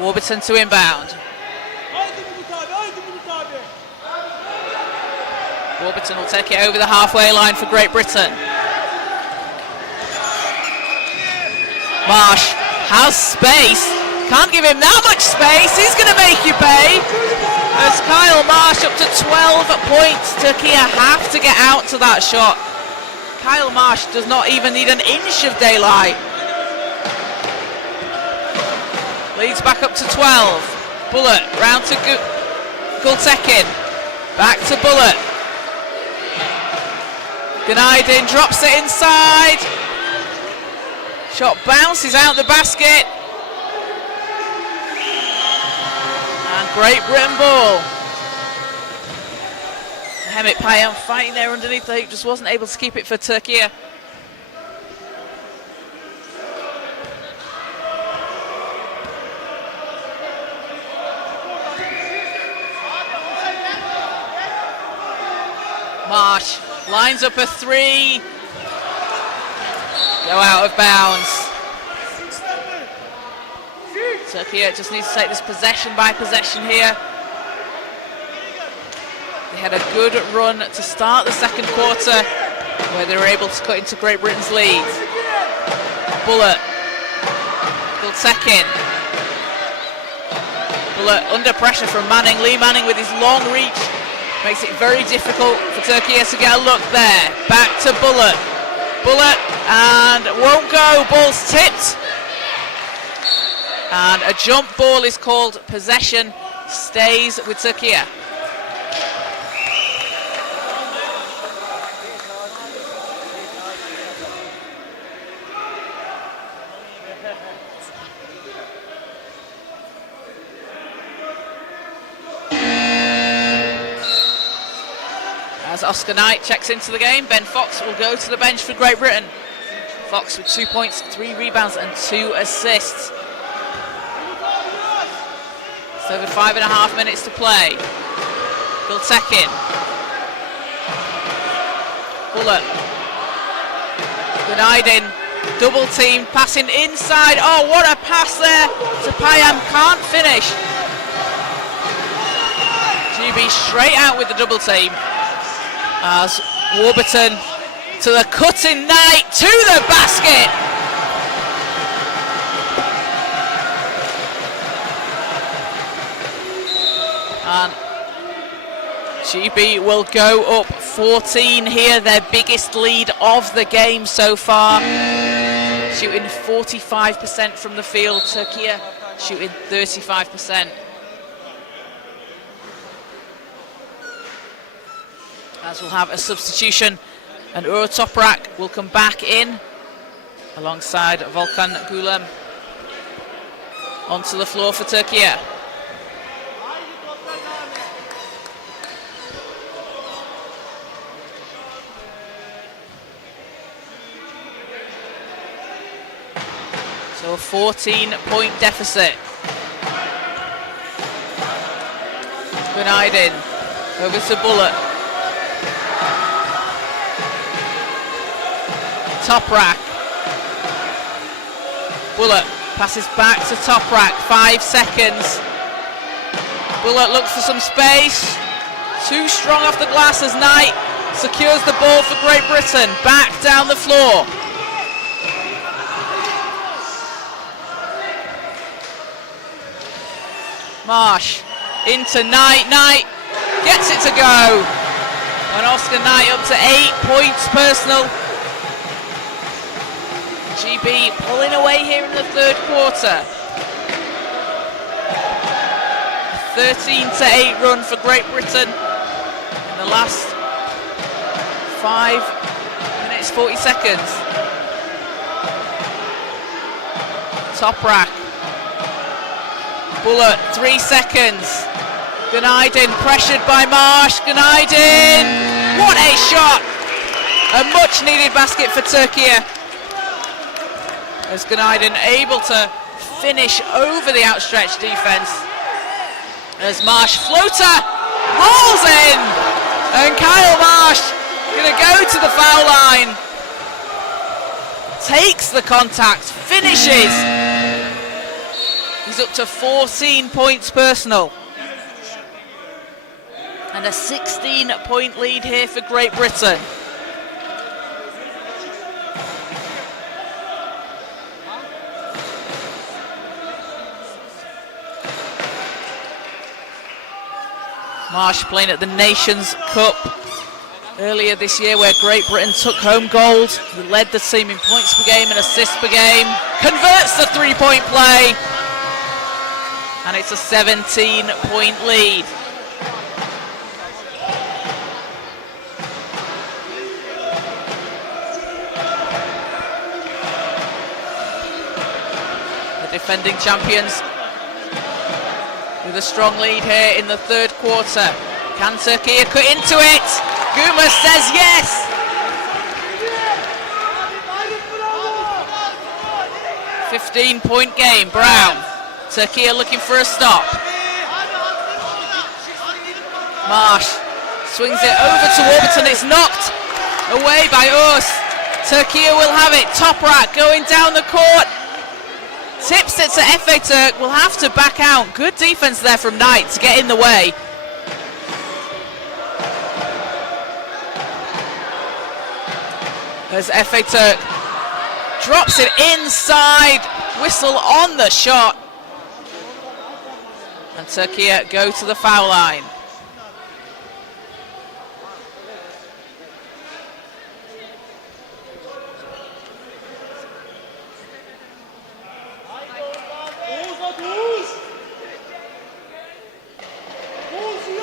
Warburton to inbound. Warburton will take it over the halfway line for Great Britain. Marsh has space. Can't give him that much space. He's going to make you pay. As Kyle Marsh up to 12 points. Türkiye have to get out to that shot. Kyle Marsh does not even need an inch of daylight. Leads back up to 12. Bullet round to Gültekin. Back to Bullet. Günaydın drops it inside. Shot bounces out the basket. And Great Britain ball. Mehmet Payan fighting there underneath the hoop, just wasn't able to keep it for Türkiye. Marsh lines up a 3. Go out of bounds. Türkiye just needs to take this possession by possession here. They had a good run to start the second quarter where they were able to cut into Great Britain's lead. Bullet. Gültekin. Bullet under pressure from Manning. Lee Manning with his long reach makes it very difficult for Türkiye to get a look there. Back to Bullet. Bullet and won't go. Ball's tipped. And a jump ball is called. Possession stays with Türkiye. As Oscar Knight checks into the game, Ben Fox will go to the bench for Great Britain. Fox with 2 points, 3 rebounds and 2 assists. It's over 5.5 minutes to play. Biltekin. Bullet. Günaydın. Double team, passing inside. Oh, what a pass there to Payam. Can't finish. GB straight out with the double team. As Warburton to the cutting Knight to the basket. And GB will go up 14 here, their biggest lead of the game so far. Shooting 45% from the field, Türkiye shooting 35%. As we'll have a substitution, and Uğur Toprak will come back in alongside Volkan Gülem onto the floor for Türkiye. So a 14-point deficit. Günaydın over to Bullet. Toprak. Bullet passes back to Toprak. 5 seconds. Bullet looks for some space. Too strong off the glass as Knight secures the ball for Great Britain. Back down the floor. Marsh into Knight. Knight gets it to go. And Oscar Knight up to 8 points personal. GB pulling away here in the third quarter. A 13-8 run for Great Britain in the last 5 minutes 40 seconds. Toprak. Bullet, 3 seconds. Günaydın pressured by Marsh. Günaydın! What a shot! A much needed basket for Türkiye. As Günaydın able to finish over the outstretched defense. As Marsh floater rolls in, and Kyle Marsh gonna go to the foul line. Takes the contact, finishes. He's up to 14 points personal. And a 16-point lead here for Great Britain. Marsh playing at the Nations Cup earlier this year, where Great Britain took home gold. He led the team in points per game and assists per game. Converts the three-point play. And it's a 17-point lead. The defending champions with a strong lead here in the third quarter. Can Türkiye cut into it? Guma says yes. – 15-point game. Brown. Türkiye looking for a stop. Marsh swings it over to Warburton. It's knocked away by Us. Türkiye will have it. Toprak going down the court. Tips it to Efe Türk. Will have to back out. Good defense there from Knight to get in the way. As Efe Türk drops it inside. Whistle on the shot. And Türkiye go to the foul line.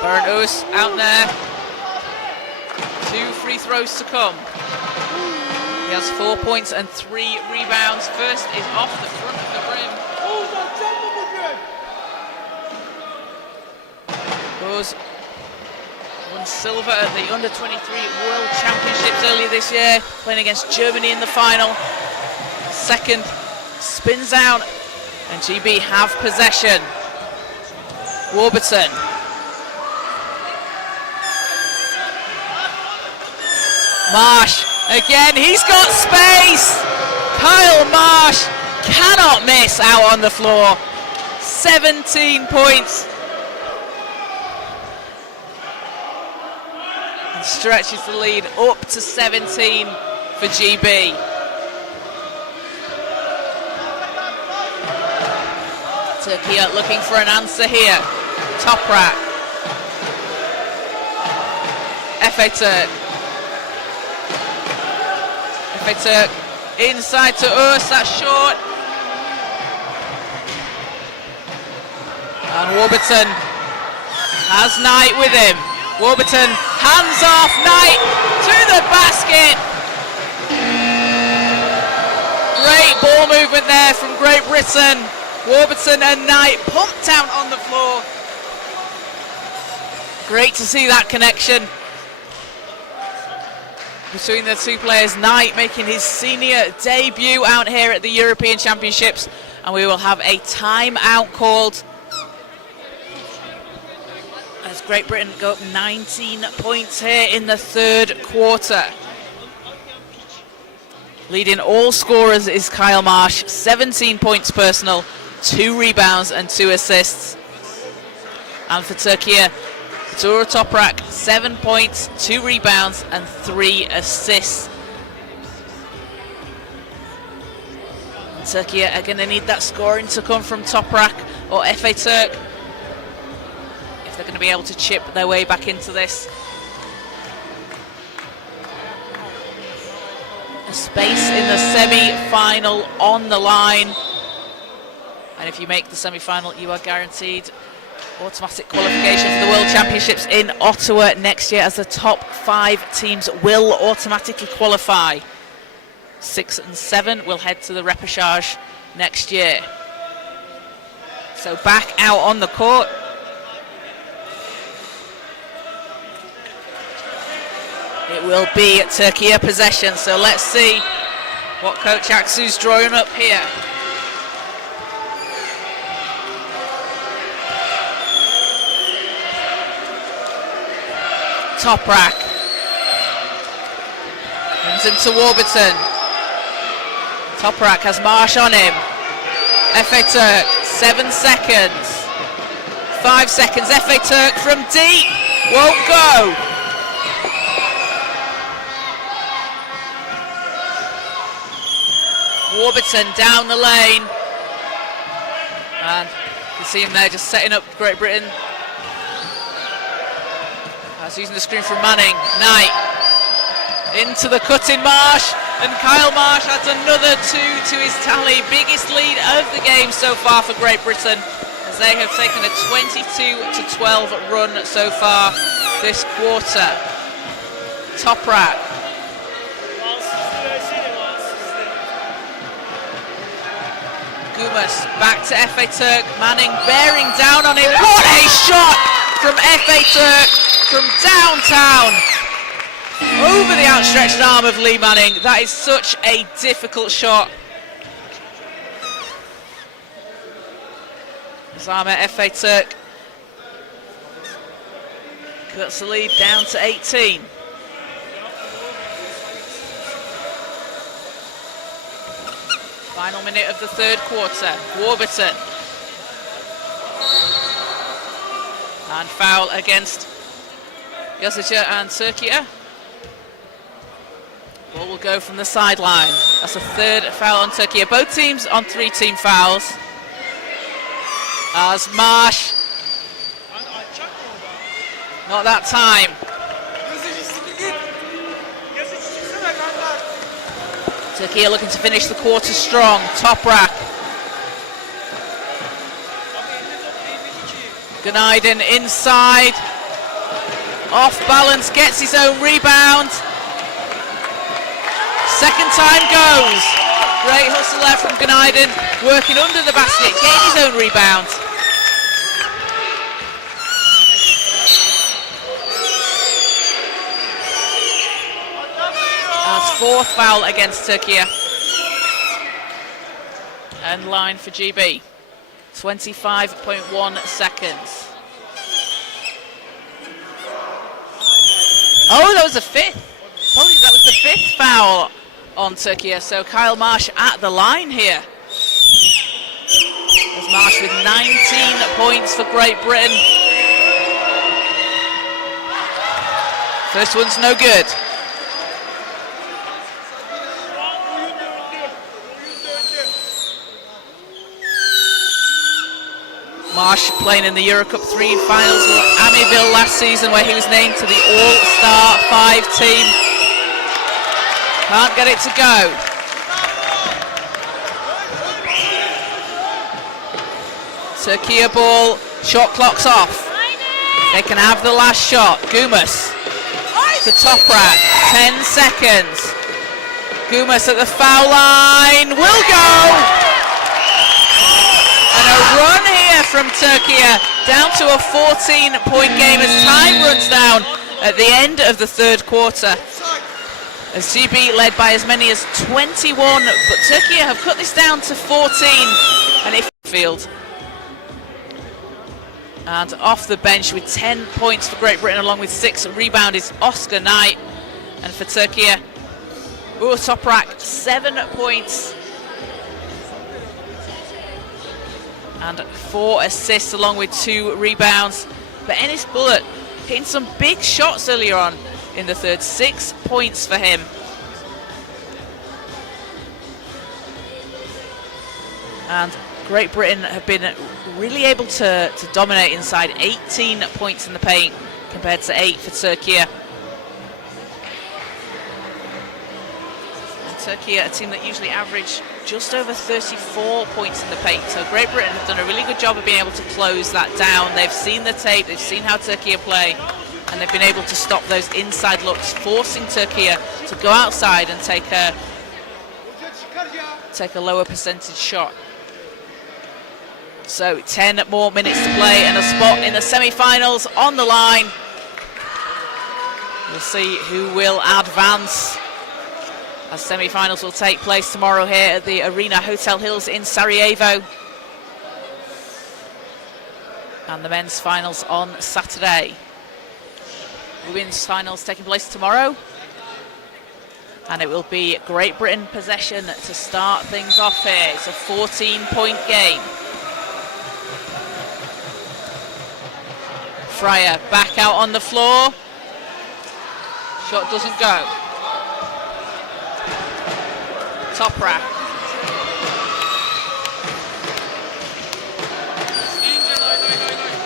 Barnes out there. 2 free throws to come. He has 4 points and 3 rebounds. First is off the front of the rim. Goes won silver at the under-23 World Championships earlier this year, playing against Germany in the final. Second spins out, and GB have possession. Warburton. Marsh, again, he's got space! Kyle Marsh cannot miss out on the floor. 17 points. And stretches the lead up to 17 for GB. Türkiye looking for an answer here. Toprak. Efe Türk. Turk inside to Urs, that's short. And Warburton has Knight with him. Warburton, hands off, Knight to the basket. Great ball movement there from Great Britain. Warburton and Knight pumped down on the floor. Great to see that connection between the two players. Knight making his senior debut out here at the European Championships, and we will have a timeout called as Great Britain go up 19 points here in the third quarter. Leading all scorers is Kyle Marsh, 17 points personal, 2 rebounds and 2 assists. And for Türkiye, Zura Toprak, 7 points, 2 rebounds and 3 assists. And Türkiye are going to need that scoring to come from Toprak or Efe Türk if they're going to be able to chip their way back into this. A space in the semi-final on the line. And if you make the semi-final, you are guaranteed automatic qualification for the World Championships in Ottawa next year, as the top 5 teams will automatically qualify. 6 and 7 will head to the repechage next year. So back out on the court. It will be Türkiye possession, so let's see what Coach Aksu's drawing up here. Toprak comes into Warburton. Toprak has Marsh on him. Efe Türk, 7 seconds. 5 seconds, Efe Türk from deep, won't go. Warburton down the lane. And you see him there just setting up Great Britain. Using the screen from Manning. Knight into the cutting Marsh, and Kyle Marsh adds another 2 to his tally. Biggest lead of the game so far for Great Britain, as they have taken a 22-12 run so far this quarter. Toprak. Gumas back to Efe Türk. Manning bearing down on him. What a shot from Efe Türk from downtown, over the outstretched arm of Lee Manning. That is such a difficult shot. Zama Efe Türk cuts the lead down to 18. Final minute of the third quarter. Warburton. And foul against Yazica and Türkiye. Ball will go from the sideline. That's a third foul on Türkiye. Both teams on 3-team fouls. As Marsh Not that time. Türkiye looking to finish the quarter strong. Toprak. Günaydın inside. Off balance, gets his own rebound. Second time goes. Great hustle there from Günaydın, working under the basket, getting his own rebound. That's fourth foul against Türkiye. End line for GB. 25.1 seconds. Oh, that was the fifth. Apologies, that was the fifth foul on Türkiye. So Kyle Marsh at the line here. There's Marsh with 19 points for Great Britain. First one's no good. Marsh playing in the Eurocup 3 finals with Amityville last season, where he was named to the All-Star 5 team. Can't get it to go. Türkiye ball, shot clock's off. They can have the last shot. Gumus to Toprak, 10 seconds. Gumus at the foul line, will go! And a run here from Türkiye, down to a 14-point game as time runs down at the end of the third quarter. As GB led by as many as 21, but Türkiye have cut this down to 14, and if field. And off the bench with 10 points for Great Britain, along with 6 rebound, is Oscar Knight. And for Türkiye, Toprak, 7 points. And 4 assists along with 2 rebounds. But Enis Bulut hitting some big shots earlier on in the third. 6 points for him. And Great Britain have been really able to dominate inside. 18 points in the paint compared to 8 for Türkiye. Türkiye, a team that usually average just over 34 points in the paint. So Great Britain have done a really good job of being able to close that down. They've seen the tape, they've seen how Türkiye play, and they've been able to stop those inside looks, forcing Türkiye to go outside and take a lower percentage shot. So 10 more minutes to play and a spot in the semi-finals on the line. We'll see who will advance, as semi-finals will take place tomorrow here at the Arena Hotel Hills in Sarajevo. And the men's finals on Saturday. Women's finals taking place tomorrow. And it will be Great Britain possession to start things off here. It's a 14-point game. Fryer back out on the floor. Shot doesn't go. Toprak.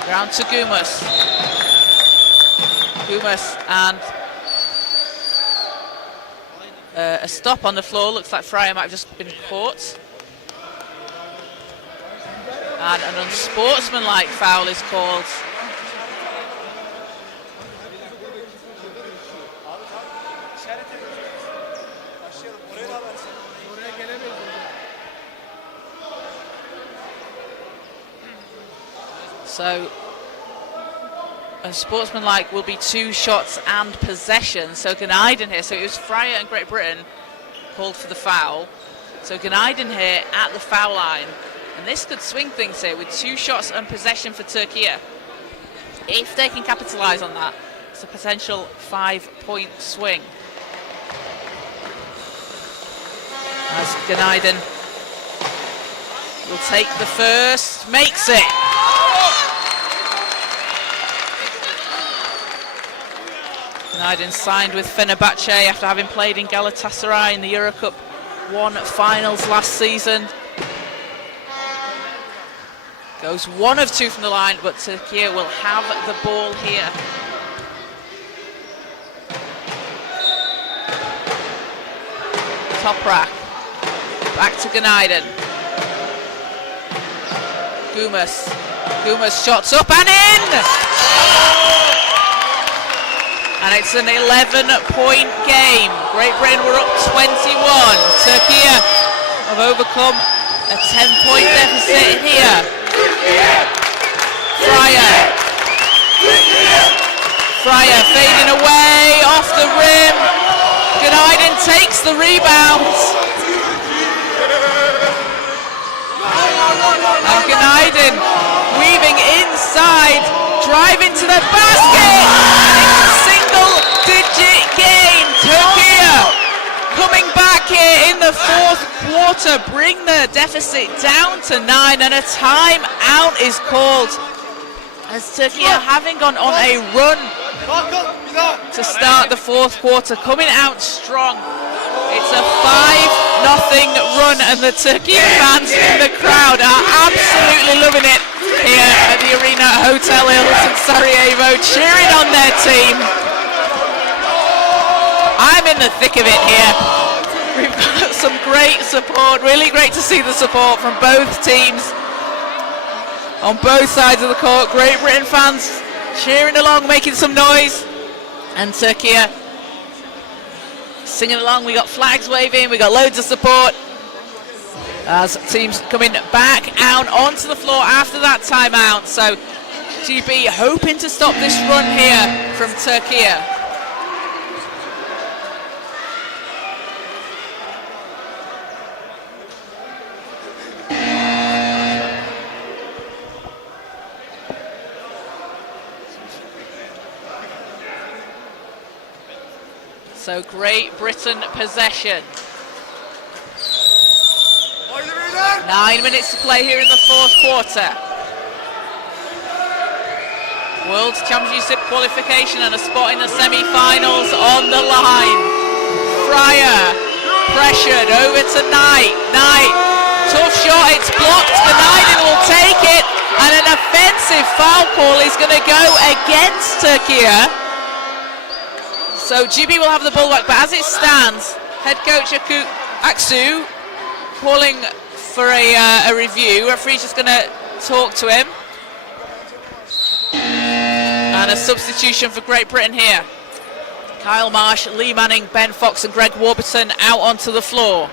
Ground to Gumus. Gumus and a stop on the floor. Looks like Fryer might have just been caught. And an unsportsmanlike foul is called. So, unsportsmanlike will be 2 shots and possession. So Günaydın here. So it was Fryer and Great Britain called for the foul. So Günaydın here at the foul line. And this could swing things here with 2 shots and possession for Türkiye. If they can capitalise on that, it's a potential 5-point swing. As Günaydın will take the first, makes it. Günaydın signed with Fenerbahce after having played in Galatasaray in the Eurocup 1 finals last season. Goes 1 of 2 from the line, but Türkiye will have the ball here. Toprak. Back to Günaydın. Gumas. Gumas shots up and in! And it's an 11-point game. Great Britain were up 21. Turkey have overcome a 10-point deficit here. Fryer fading away off the rim. Günaydın takes the rebound. And Günaydın weaving inside, driving to the basket. It's a single-digit game. Turkey coming back here in the fourth quarter, bring the deficit down to 9, and a timeout is called as Turkey having gone on a run to start the fourth quarter, coming out strong. It's a 5-0 run, and the Turkey fans in the crowd are absolutely loving it here at the Arena Hotel Hilton Sarajevo, cheering on their team. I'm in the thick of it here. We've got some great support, really great to see the support from both teams on both sides of the court. Great Britain fans cheering along, making some noise, and Turkey singing along. We got flags waving, we got loads of support as teams coming back out onto the floor after that timeout. So GB hoping to stop this run here from Turkey. So Great Britain possession. 9 minutes to play here in the fourth quarter. World Championship qualification and a spot in the semi-finals on the line. Fryer pressured over to Knight. Knight, tough shot, it's blocked. Günaydın will take it, and an offensive foul call is going to go against Turkey. So GB will have the ball back, but as it stands, head coach Aksu calling for a review. Referee's just going to talk to him. And a substitution for Great Britain here. Kyle Marsh, Lee Manning, Ben Fox and Greg Warburton out onto the floor.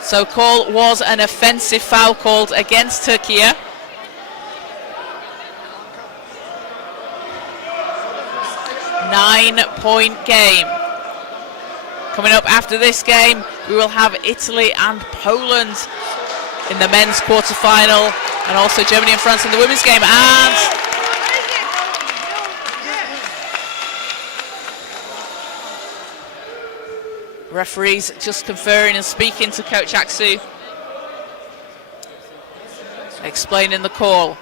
So call was an offensive foul called against Turkey. 9-point game. Coming up after this game, we will have Italy and Poland in the men's quarterfinal, and also Germany and France in the women's game. And referees just conferring and speaking to Coach Aksu, explaining the call.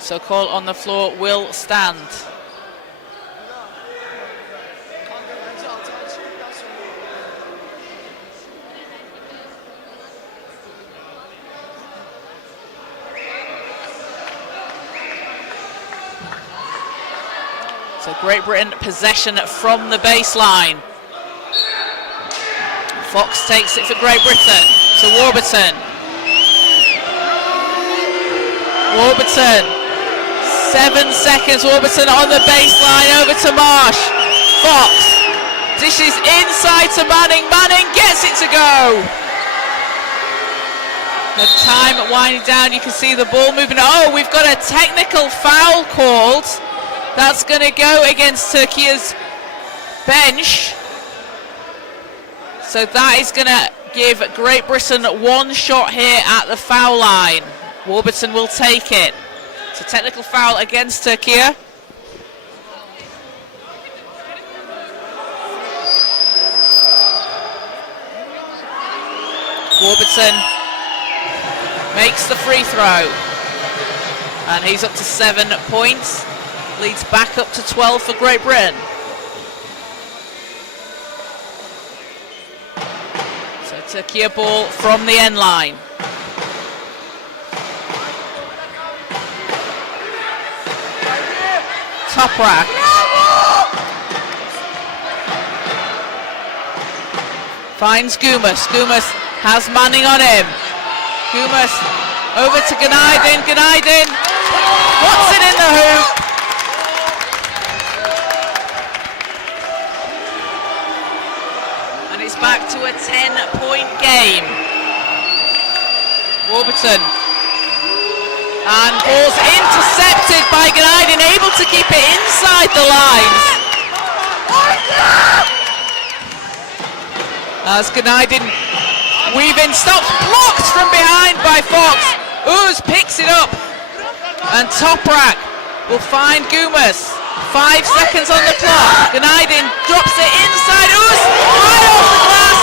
So call on the floor will stand. So Great Britain possession from the baseline. Fox takes it for Great Britain to Warburton. Warburton. 7 seconds, Warburton on the baseline, over to Marsh. Fox dishes inside to Manning. Manning gets it to go. The time winding down, you can see the ball moving. Oh, we've got a technical foul called. That's going to go against Turkey's bench. So that is going to give Great Britain one shot here at the foul line. Warburton will take it. It's a technical foul against Turkey. Warburton makes the free throw. And he's up to 7 points. Leads back up to 12 for Great Britain. So Turkey ball from the end line. Toprak. Finds Gumas. Gumas has Manning on him. Gumas over to Ganaydin. Ganaydin puts it in the hoop. And it's back to a 10-point game. Warburton. And ball's intercepted by Ganaydin, able to keep it inside the lines. As Ganaydin weaving stops, blocked from behind by Fox. Uz picks it up, and Toprak will find Gumas. 5 seconds on the clock. Ganaydin drops it inside. Uz right off the glass,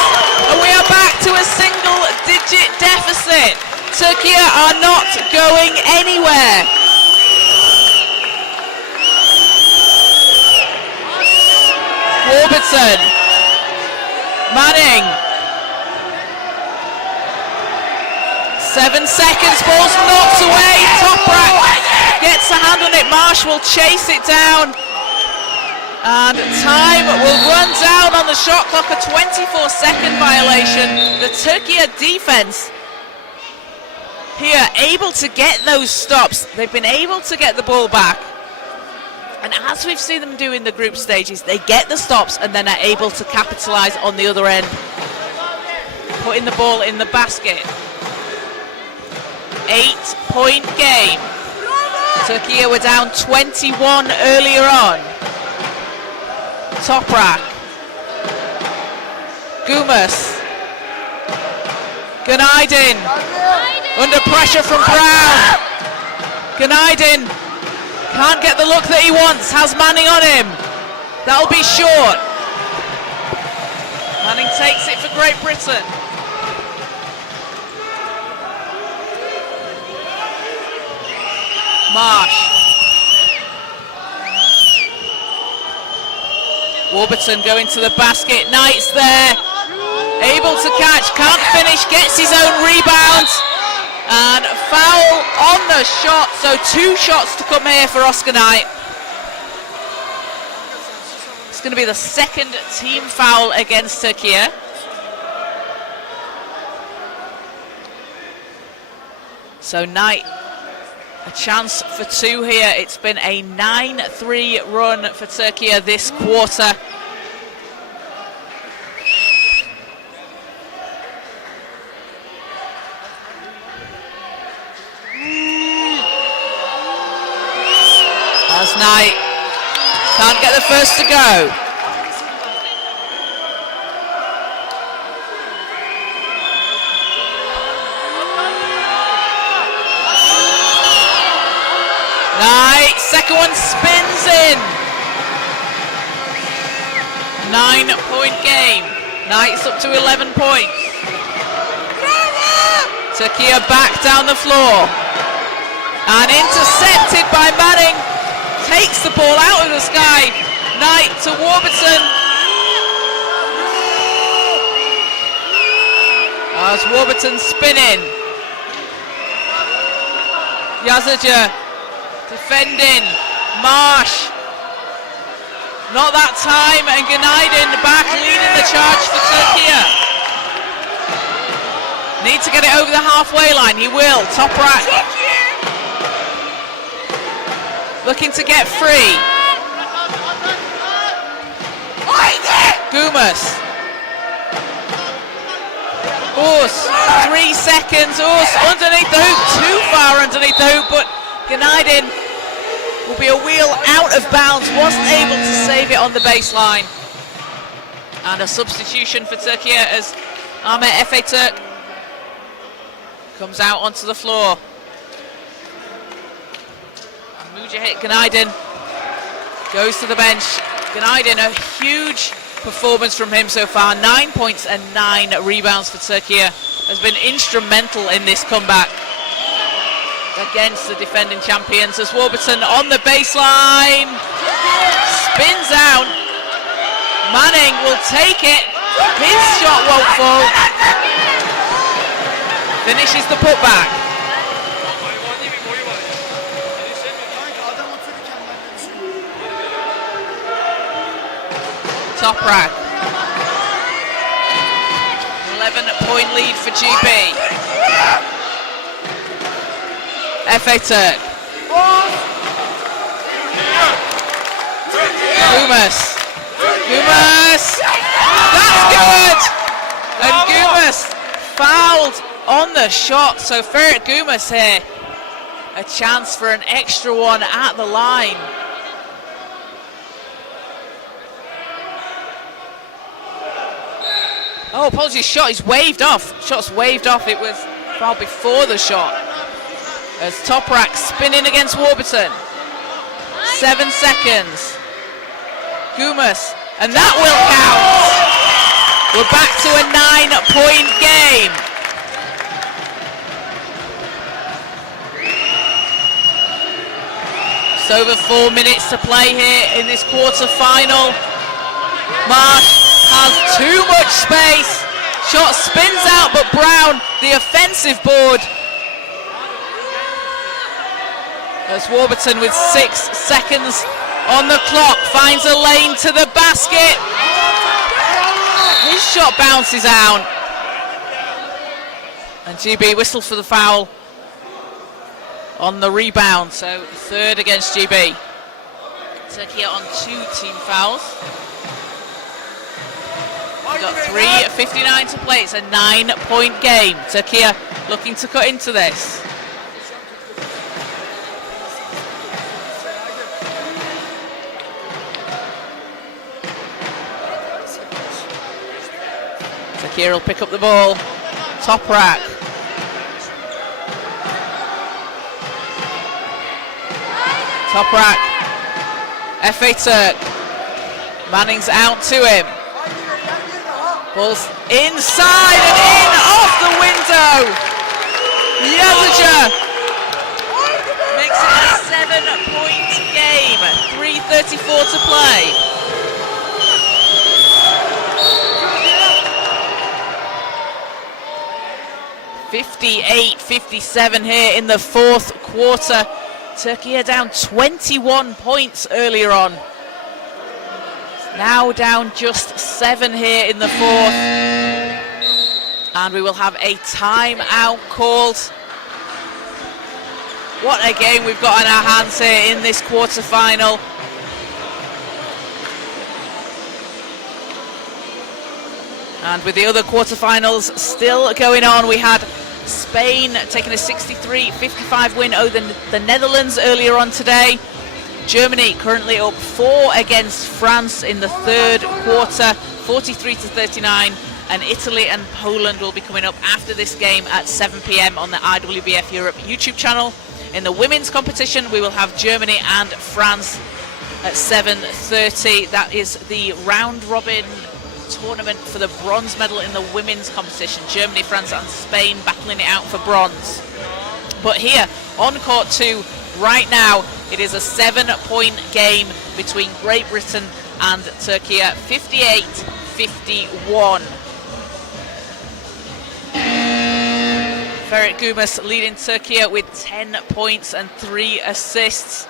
and we are back to a single-digit deficit. Türkiye are not going anywhere. Warburton. Manning. 7 seconds, ball's knocked away. Toprak gets a hand on it. Marsh will chase it down. And time will run down on the shot clock, a 24-second violation. The Türkiye defense here able to get those stops. They've been able to get the ball back. And as we've seen them do in the group stages, they get the stops and then are able to capitalize on the other end, putting the ball in the basket. 8-point game. Türkiye were down 21 earlier on. Toprak. Gumas. Ganaydin. Under pressure from Brown. Ganaydin can't get the look that he wants. Has Manning on him. That'll be short. Manning takes it for Great Britain. Marsh. Warburton going to the basket. Knight's there. Able to catch, can't finish, gets his own rebound. And foul on the shot, so 2 shots to come here for Oscar Knight. It's going to be the second team foul against Türkiye. So Knight, a chance for 2 here. It's been a 9-3 run for Türkiye this quarter. As Knight can't get the first to go. Knight, second one spins in. 9-point game. Knight's up to 11 points. Türkiye back down the floor. And intercepted by Manning. Takes the ball out of the sky. Knight to Warburton. As Warburton spinning. Yazaja defending. Marsh. Not that time, and Ganaydin back leading the charge for Türkiye. Need to get it over the halfway line. He will. Toprak. Looking to get free. Gumas. Urs, 3 seconds. Urs underneath the hoop, too far underneath the hoop, but Ganaydin will be a wheel out of bounds. Wasn't able to save it on the baseline. And a substitution for Türkiye as Ahmet Efe Türk comes out onto the floor. Mujahid Ganaydin goes to the bench. Ganaydin, a huge performance from him so far. 9 points and 9 rebounds for Türkiye. Has been instrumental in this comeback against the defending champions. As Warburton on the baseline. Spins out. Manning will take it. His shot won't fall. Finishes the putback. Toprak. 11-point lead for GB. FA Turk. Gumas. That's good! And Gumas fouled on the shot. So Ferit Gumas here. A chance for an extra one at the line. Oh, apologies, shot is waved off. Shot's waved off. It was fouled before the shot. As Toprak spinning against Warburton. 7 seconds. Gumas, and that will count. We're back to a 9-point game. It's over 4 minutes to play here in this quarter-final. Marsh has too much space. Shot spins out, but Brown, the offensive board. As Warburton with 6 seconds on the clock finds a lane to the basket. His shot bounces out. And GB whistled for the foul on the rebound, so third against GB. Turkey on 2 team fouls. We've got 3:59 to play. It's a 9-point game. Turkey looking to cut into this. Turkey will pick up the ball. Toprak. Toprak. FA Turk. Manning's out to him. Ball's inside and in off the window. Yazaja makes it a 7-point game. 3:34 to play. (58-57) here in the fourth quarter. Turkey are down 21 points earlier on. Now down just 7 here in the fourth. And we will have a timeout called. What a game we've got on our hands here in this quarter-final. And with the other quarter-finals still going on, we had Spain taking a 63-55 win over the Netherlands earlier on today. Germany currently up 4 against France in the third quarter, 43-39, and Italy and Poland will be coming up after this game at 7 p.m. on the IWBF Europe YouTube channel. In the women's competition, we will have Germany and France at 7:30. That is the round-robin tournament for the bronze medal in the women's competition. Germany, France and Spain battling it out for bronze. But here on court 2 right now, it is a 7-point game between Great Britain and Turkey, 58-51. Ferit Gumas leading Turkey with 10 points and 3 assists.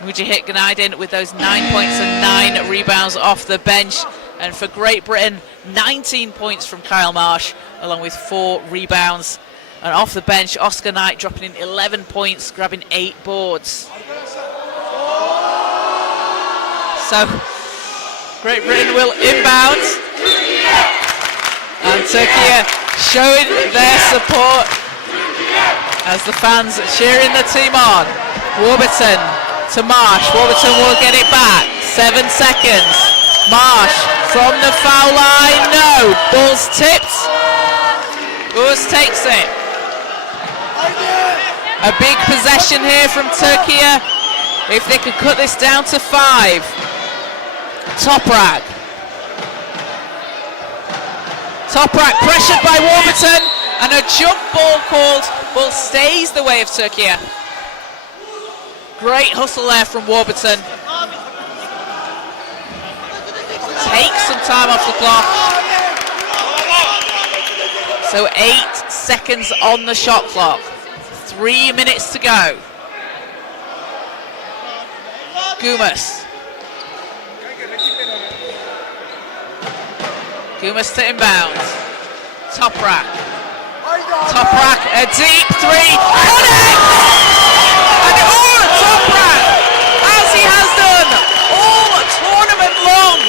Mujahid Ganaydin with those 9 points and 9 rebounds off the bench. And for Great Britain, 19 points from Kyle Marsh, along with 4 rebounds. And off the bench, Oscar Knight dropping in 11 points, grabbing 8 boards. So, Great Britain will inbound. And Turkey showing their support as the fans cheering the team on. Warburton to Marsh. Warburton will get it back. 7 seconds. Marsh from the foul line. No. Ball's tipped. Urs takes it. A big possession here from Turkey. If they could cut this down to 5. Toprak. Toprak pressured by Warburton, and a jump ball called. Ball stays the way of Turkey. Great hustle there from Warburton. Takes some time off the clock. So 8 seconds on the shot clock. 3 minutes to go. Gumas. Gumas to inbound. Toprak. Toprak, a deep three. Connect! And Toprak, as he has done all tournament long,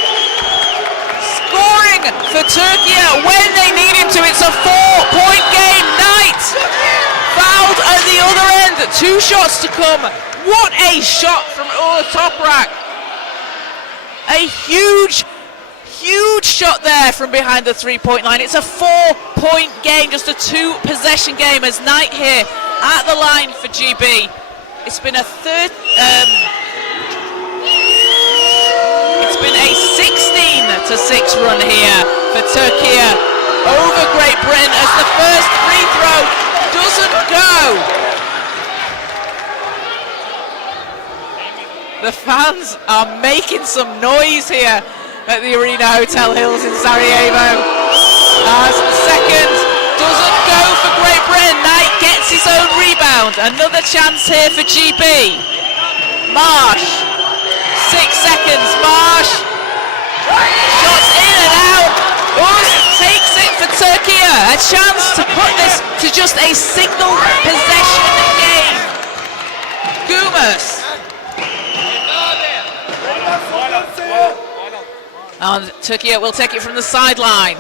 scoring for Türkiye when they need him to. It's a 4-point game. Knight fouled at the other end. 2 shots to come. What a shot from Toprak. A huge shot there from behind the 3-point line. It's a 4-point game, just a 2-possession game as Knight here at the line for GB. It's been a 16 to 6 run here for Türkiye over Great Britain as the first free throw doesn't go. The fans are making some noise here at the Arena Hotel Hills in Sarajevo. As second doesn't go for Great Britain. Knight gets his own rebound. Another chance here for GB. Marsh. 6 seconds. Marsh. Shots in and out. Uz takes it for Türkiye. A chance to put this to just a single possession game. Gumas. And Türkiye will take it from the sideline.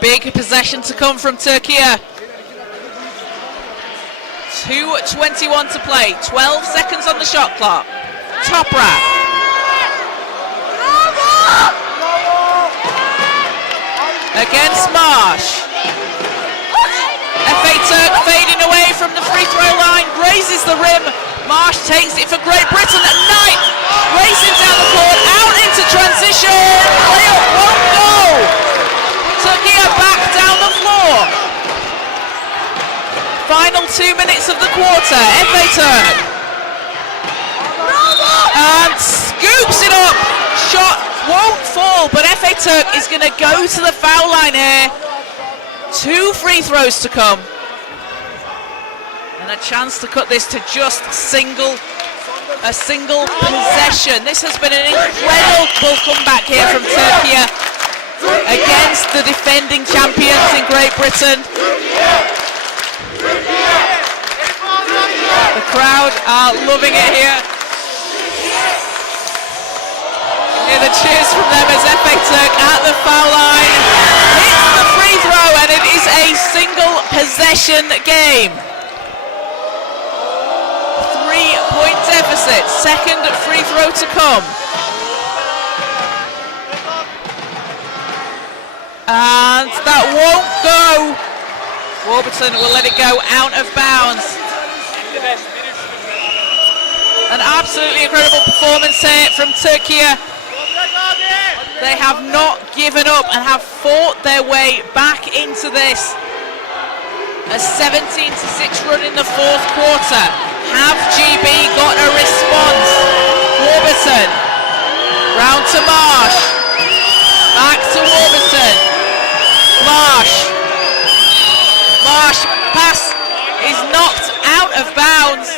Big possession to come from Türkiye. 2:21 to play. 12 seconds on the shot clock. Toprak. Against Marsh. FA Turk fading away from the free throw line. Grazes the rim. Marsh takes it for Great Britain at Knight. Racing down the court, out into transition. Layup won't go. Türkiye back down the floor. Final 2 minutes of the quarter. FA Turk. And scoops it up. Shot won't fall, but FA Turk is going to go to the foul line here. 2 free throws to come. And a chance to cut this to just a single possession. This has been an incredible comeback here from Türkiye against the defending champions in Great Britain. The crowd are loving it here. Hear the cheers from them as FA Turk at the foul line hits the free throw, and it is a single possession game. 3-point deficit, second free throw to come. And that won't go. Warburton will let it go out of bounds. An absolutely incredible performance here from Türkiye. They have not given up and have fought their way back into this. A 17-6 run in the 4th quarter. Have GB got a response? Warburton. Round to Marsh. Back to Warburton. Marsh. Marsh pass is knocked out of bounds.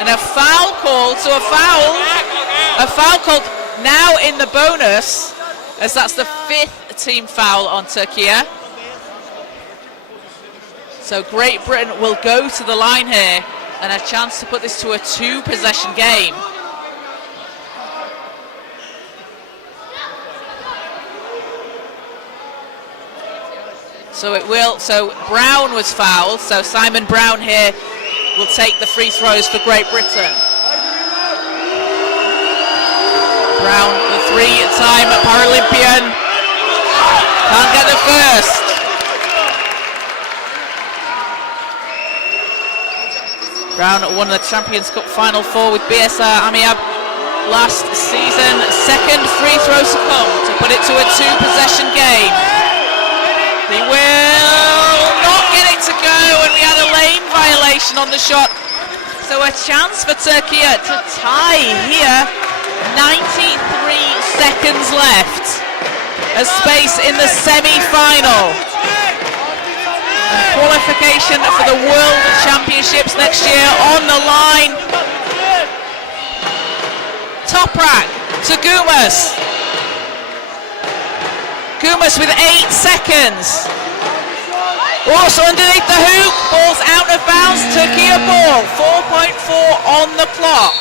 And a foul call, so a foul called now in the bonus, as that's the 5th team foul on Türkiye. So Great Britain will go to the line here and a chance to put this to a 2-possession game. So it will, so Brown was fouled, so Simon Brown here will take the free throws for Great Britain. Brown, the 3-time Paralympian, can't get the first. Brown won the Champions Cup Final 4 with BSR Amiab last season. Second free throw to come to put it to a 2-possession game. They will not get it to go, and we had a lane violation on the shot. So a chance for Türkiye to tie here. 93 seconds left. A space in the semi-final. And qualification for the World Championships next year on the line. Toprak to Gumas. Gumas with 8 seconds. Also underneath the hoop, ball's out of bounds, Türkiye ball, 4.4 on the clock.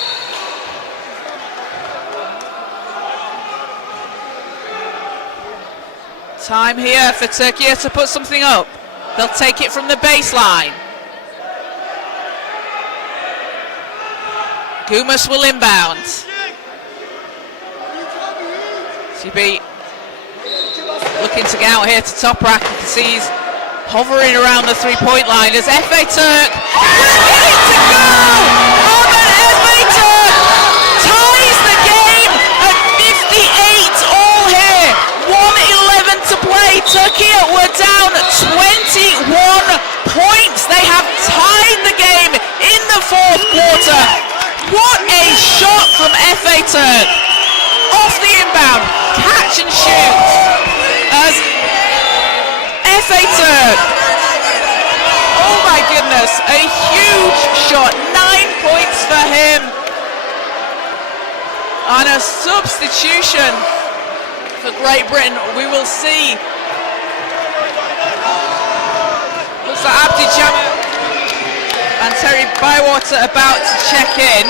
Time here for Türkiye to put something up. They'll take it from the baseline. Gumas will inbound. GB looking to get out here to top rack. You can see he's hovering around the three-point line as Efe Türk ready to go! Ahmet Efe Türk ties the game at 58 all here. 1:11 to play. Türkiye were down 21 points. They have tied the game in the fourth quarter. What a shot from Efe Türk. Off the inbound, catch and shoot. As Efe Türk, oh my goodness, a huge shot, 9 points for him. And a substitution for Great Britain, we will see. Looks like Abdi Jamal and Terry Bywater about to check in.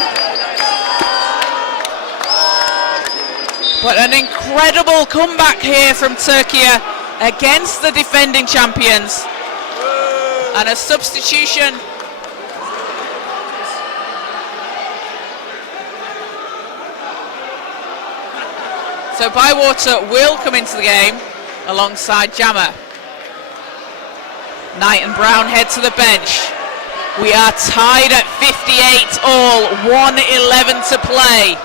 But an incredible comeback here from Türkiye against the defending champions. And a substitution. So Bywater will come into the game alongside Jammer. Knight and Brown head to the bench. We are tied at 58 all, 1:11 to play.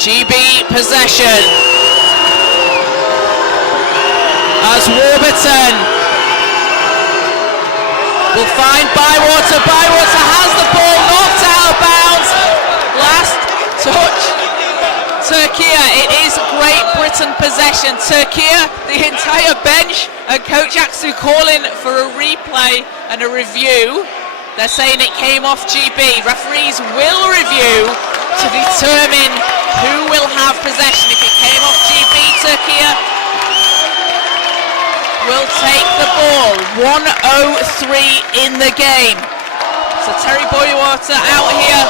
GB possession. As Warburton will find Bywater. Bywater has the ball knocked out of bounds. Last touch. Türkiye, it is Great Britain possession. Türkiye, the entire bench, and Coach Aksu calling for a replay and a review. They're saying it came off GB. Referees will review to determine who will have possession. If it came off GB, Türkiye will take the ball. 1:03 in the game. So Terry Bywater out here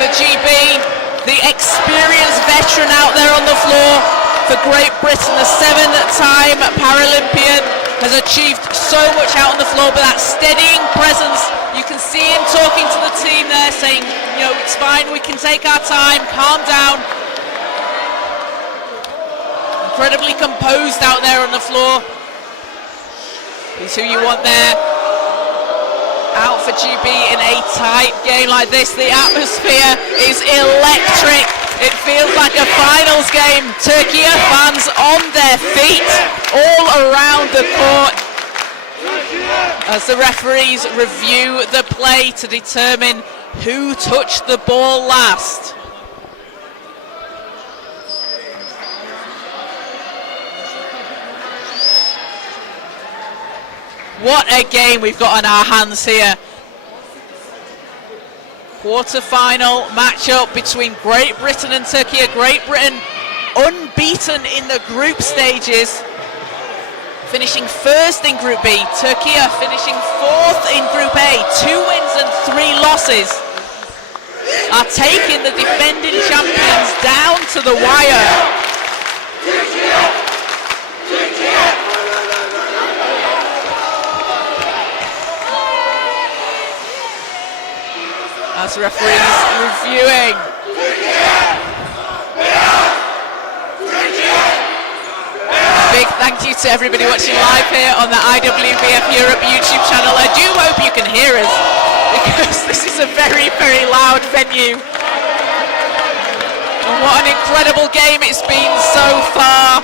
for GB. The experienced veteran out there on the floor for Great Britain, the 7-time Paralympian, has achieved so much out on the floor, but that steadying presence, you can see him talking to the team there, saying, you know, it's fine, we can take our time, calm down. Incredibly composed out there on the floor. He's who you want there. Out for GB in a tight game like this. The atmosphere is electric. It feels like a finals game. Türkiye fans on their feet all around the court as the referees review the play to determine who touched the ball last. What a game we've got on our hands here. Quarterfinal matchup between Great Britain and Türkiye. Great Britain unbeaten in the group stages, finishing first in Group B. Türkiye finishing fourth in Group A. 2 wins and 3 losses. Are taking the defending champions down to the wire. As referees reviewing. Big thank you to everybody watching live here on the IWBF Europe YouTube channel. I do hope you can hear us, because this is a very, very loud venue. And what an incredible game it's been so far.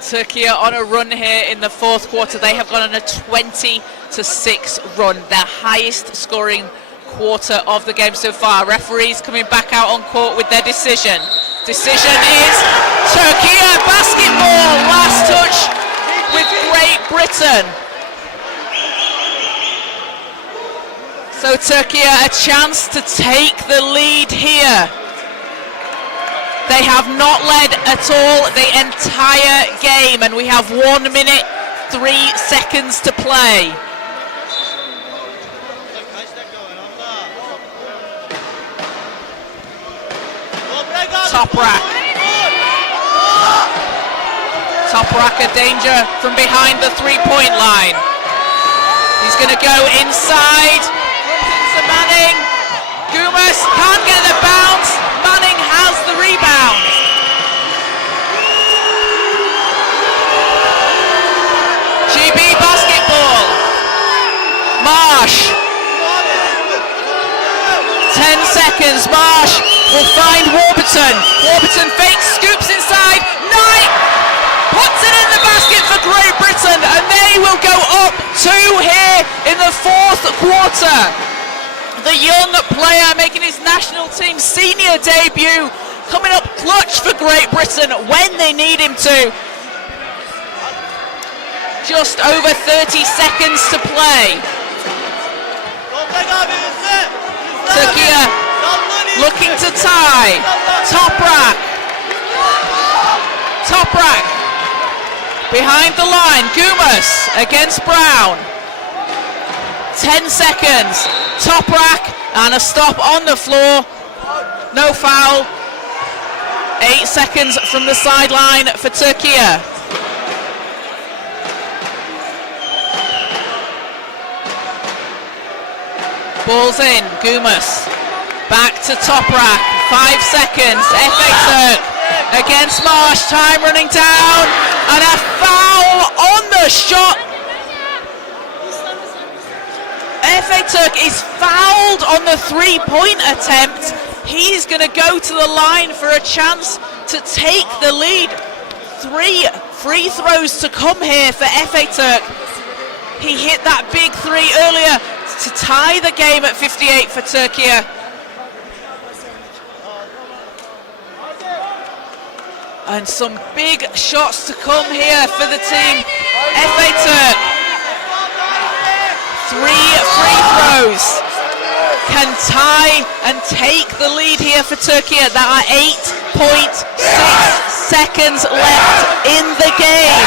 Türkiye on a run here in the fourth quarter. They have gone on a 20-6 run, their highest scoring quarter of the game so far. Referees coming back out on court with their decision. Decision is Türkiye basketball. Last touch with Great Britain. So So Türkiye a chance to take the lead here. They have not led at all the entire game, and we have 1 minute 3 seconds to play. Toprak. Toprak a danger from behind the 3-point line. He's going to go inside. To Manning. Gumas can't get the bounce. Manning has the rebound. GB basketball. Marsh. 10 seconds. Marsh will find Warburton. Warburton fakes, scoops inside. Knight puts it in the basket for Great Britain, and they will go up 2 here in the 4th quarter. The young player making his national team senior debut, coming up clutch for Great Britain when they need him to. Just over 30 seconds to play. Türkiye looking to tie. Toprak. Toprak behind the line. Gumas against Brown. 10 seconds. Toprak and a stop on the floor. No foul. 8 seconds from the sideline for Türkiye. Ball's in. Gumas back to Toprak. 5 seconds. FA Turk against Marsh. Time running down, and a foul on the shot. FA Turk is fouled on the 3-point attempt. He's going to go to the line for a chance to take the lead. 3 free throws to come here for FA Turk. He hit that big 3 earlier to tie the game at 58 for Türkiye. And some big shots to come here for the team. FA Turk. 3 free throws can tie and take the lead here for Türkiye. There are 8.6 seconds left in the game.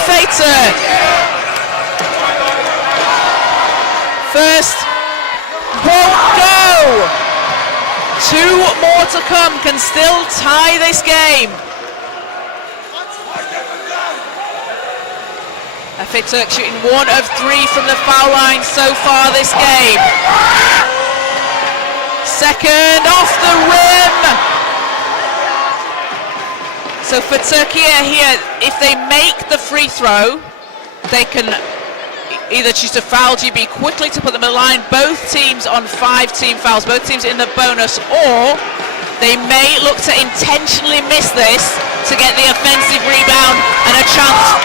FA Turk. First won't go. 2 more to come, can still tie this game. FA Turk shooting 1 of 3 from the foul line so far this game. Second off the rim. So for Türkiye here, if they make the free throw, they can either choose to foul GB quickly to put them in the line, both teams on 5 team fouls, both teams in the bonus, or they may look to intentionally miss this to get the offensive rebound and a chance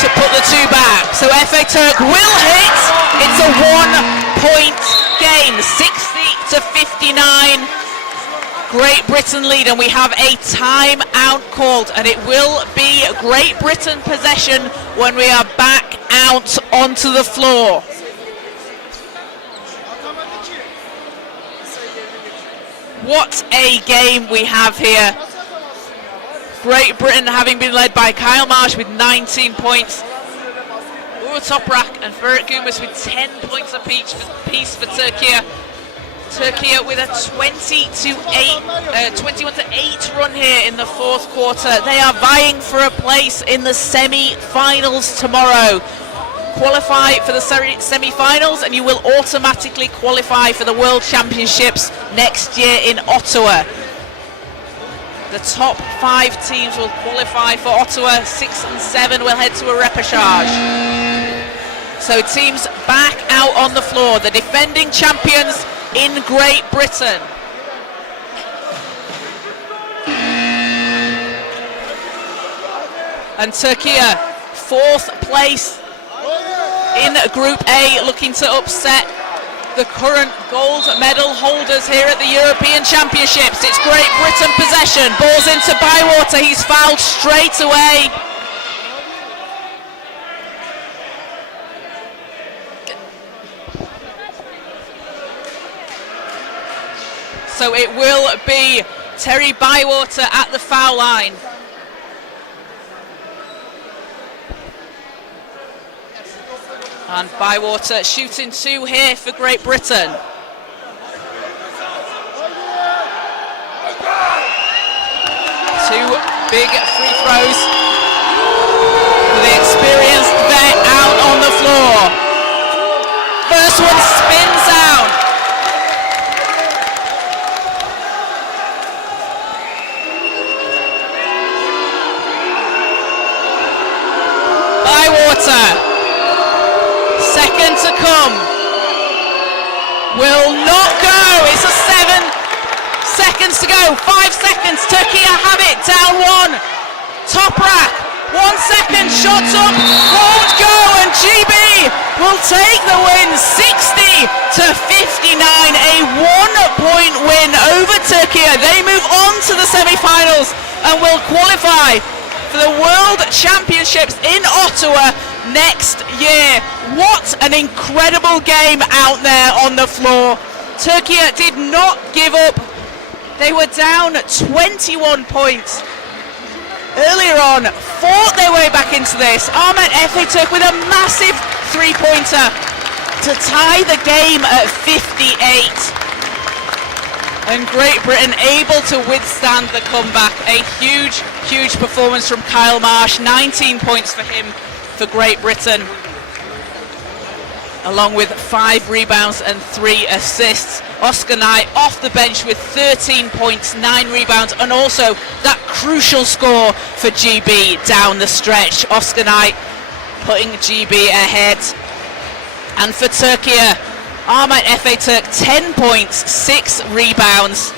to put the 2 back. So FA Turk will hit. It's a 1-point game, 60-59. Great Britain lead, and we have a timeout called, and it will be Great Britain possession when we are back out onto the floor. What a game we have here. Great Britain having been led by Kyle Marsh with 19 points. Toprak and Ferit Gumas with 10 points apiece for Türkiye. Türkiye with a 21-8 run here in the 4th quarter. They are vying for a place in the semi-finals tomorrow. Qualify for the semi-finals and you will automatically qualify for the World Championships next year in Ottawa. The top 5 teams will qualify for Ottawa. 6 and 7 will head to a repechage. So teams back out on the floor. The defending champions in Great Britain. And Türkiye, 4th place in Group A, looking to upset the current gold medal holders here at the European Championships. It's Great Britain possession. Ball's into Bywater. He's fouled straight away. So it will be Terry Bywater at the foul line. And Bywater shooting 2 here for Great Britain. 2 big free throws for the experienced vet out on the floor. First one spins out. Bywater. Second to come. Will not go. It's a 7 seconds to go. 5 seconds. Turkey have it. Down 1. Top rack. 1 second. Shots up. Won't go. And GB will take the win. 60-59. A 1-point win over Turkey. They move on to the semi-finals and will qualify for the World Championships in Ottawa next year. What an incredible game out there on the floor. Turkey did not give up. They were down 21 points earlier on, fought their way back into this. Ahmet Efe with a massive 3-pointer to tie the game at 58. And Great Britain able to withstand the comeback. A huge performance from Kyle Marsh. 19 points for him for Great Britain, along with 5 rebounds and 3 assists. Oscar Knight off the bench with 13 points, 9 rebounds, and also that crucial score for GB down the stretch. Oscar Knight putting GB ahead. And for Turkey, Ahmet Efe 10 points, 6 rebounds.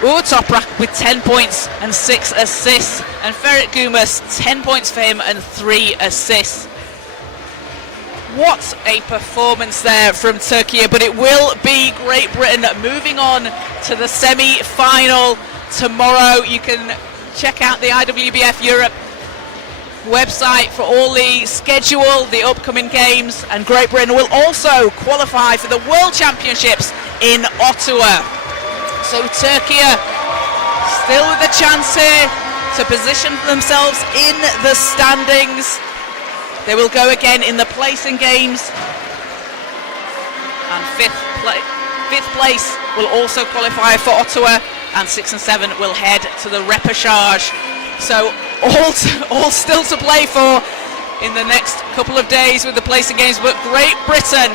Toprak with 10 points and 6 assists. And Ferit Gumas, 10 points for him and 3 assists. What a performance there from Turkey, but it will be Great Britain moving on to the semi-final tomorrow. You can check out the IWBF Europe website for all the schedule, the upcoming games, and Great Britain will also qualify for the World Championships in Ottawa. So Turkey still with a chance here to position themselves in the standings. They will go again in the placing games, and fifth place will also qualify for Ottawa, and 6 and 7 will head to the repechage. So all still to play for in the next couple of days with the placing games, but Great Britain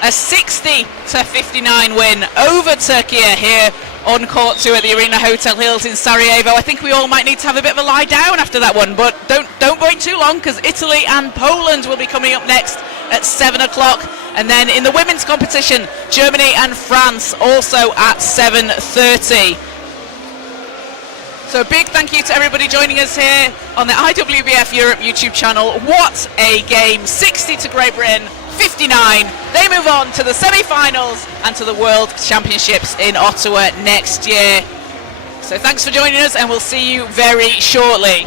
a 60-59 win over Turkey here on court 2 at the Arena Hotel Hills in Sarajevo. I think we all might need to have a bit of a lie down after that one, but don't wait too long, because Italy and Poland will be coming up next at 7 o'clock. And then in the women's competition, Germany and France also at 7:30. So a big thank you to everybody joining us here on the IWBF Europe YouTube channel. What a game. 60 to Great Britain, 59. They move on to the semi-finals and to the World Championships in Ottawa next year. So thanks for joining us, and we'll see you very shortly.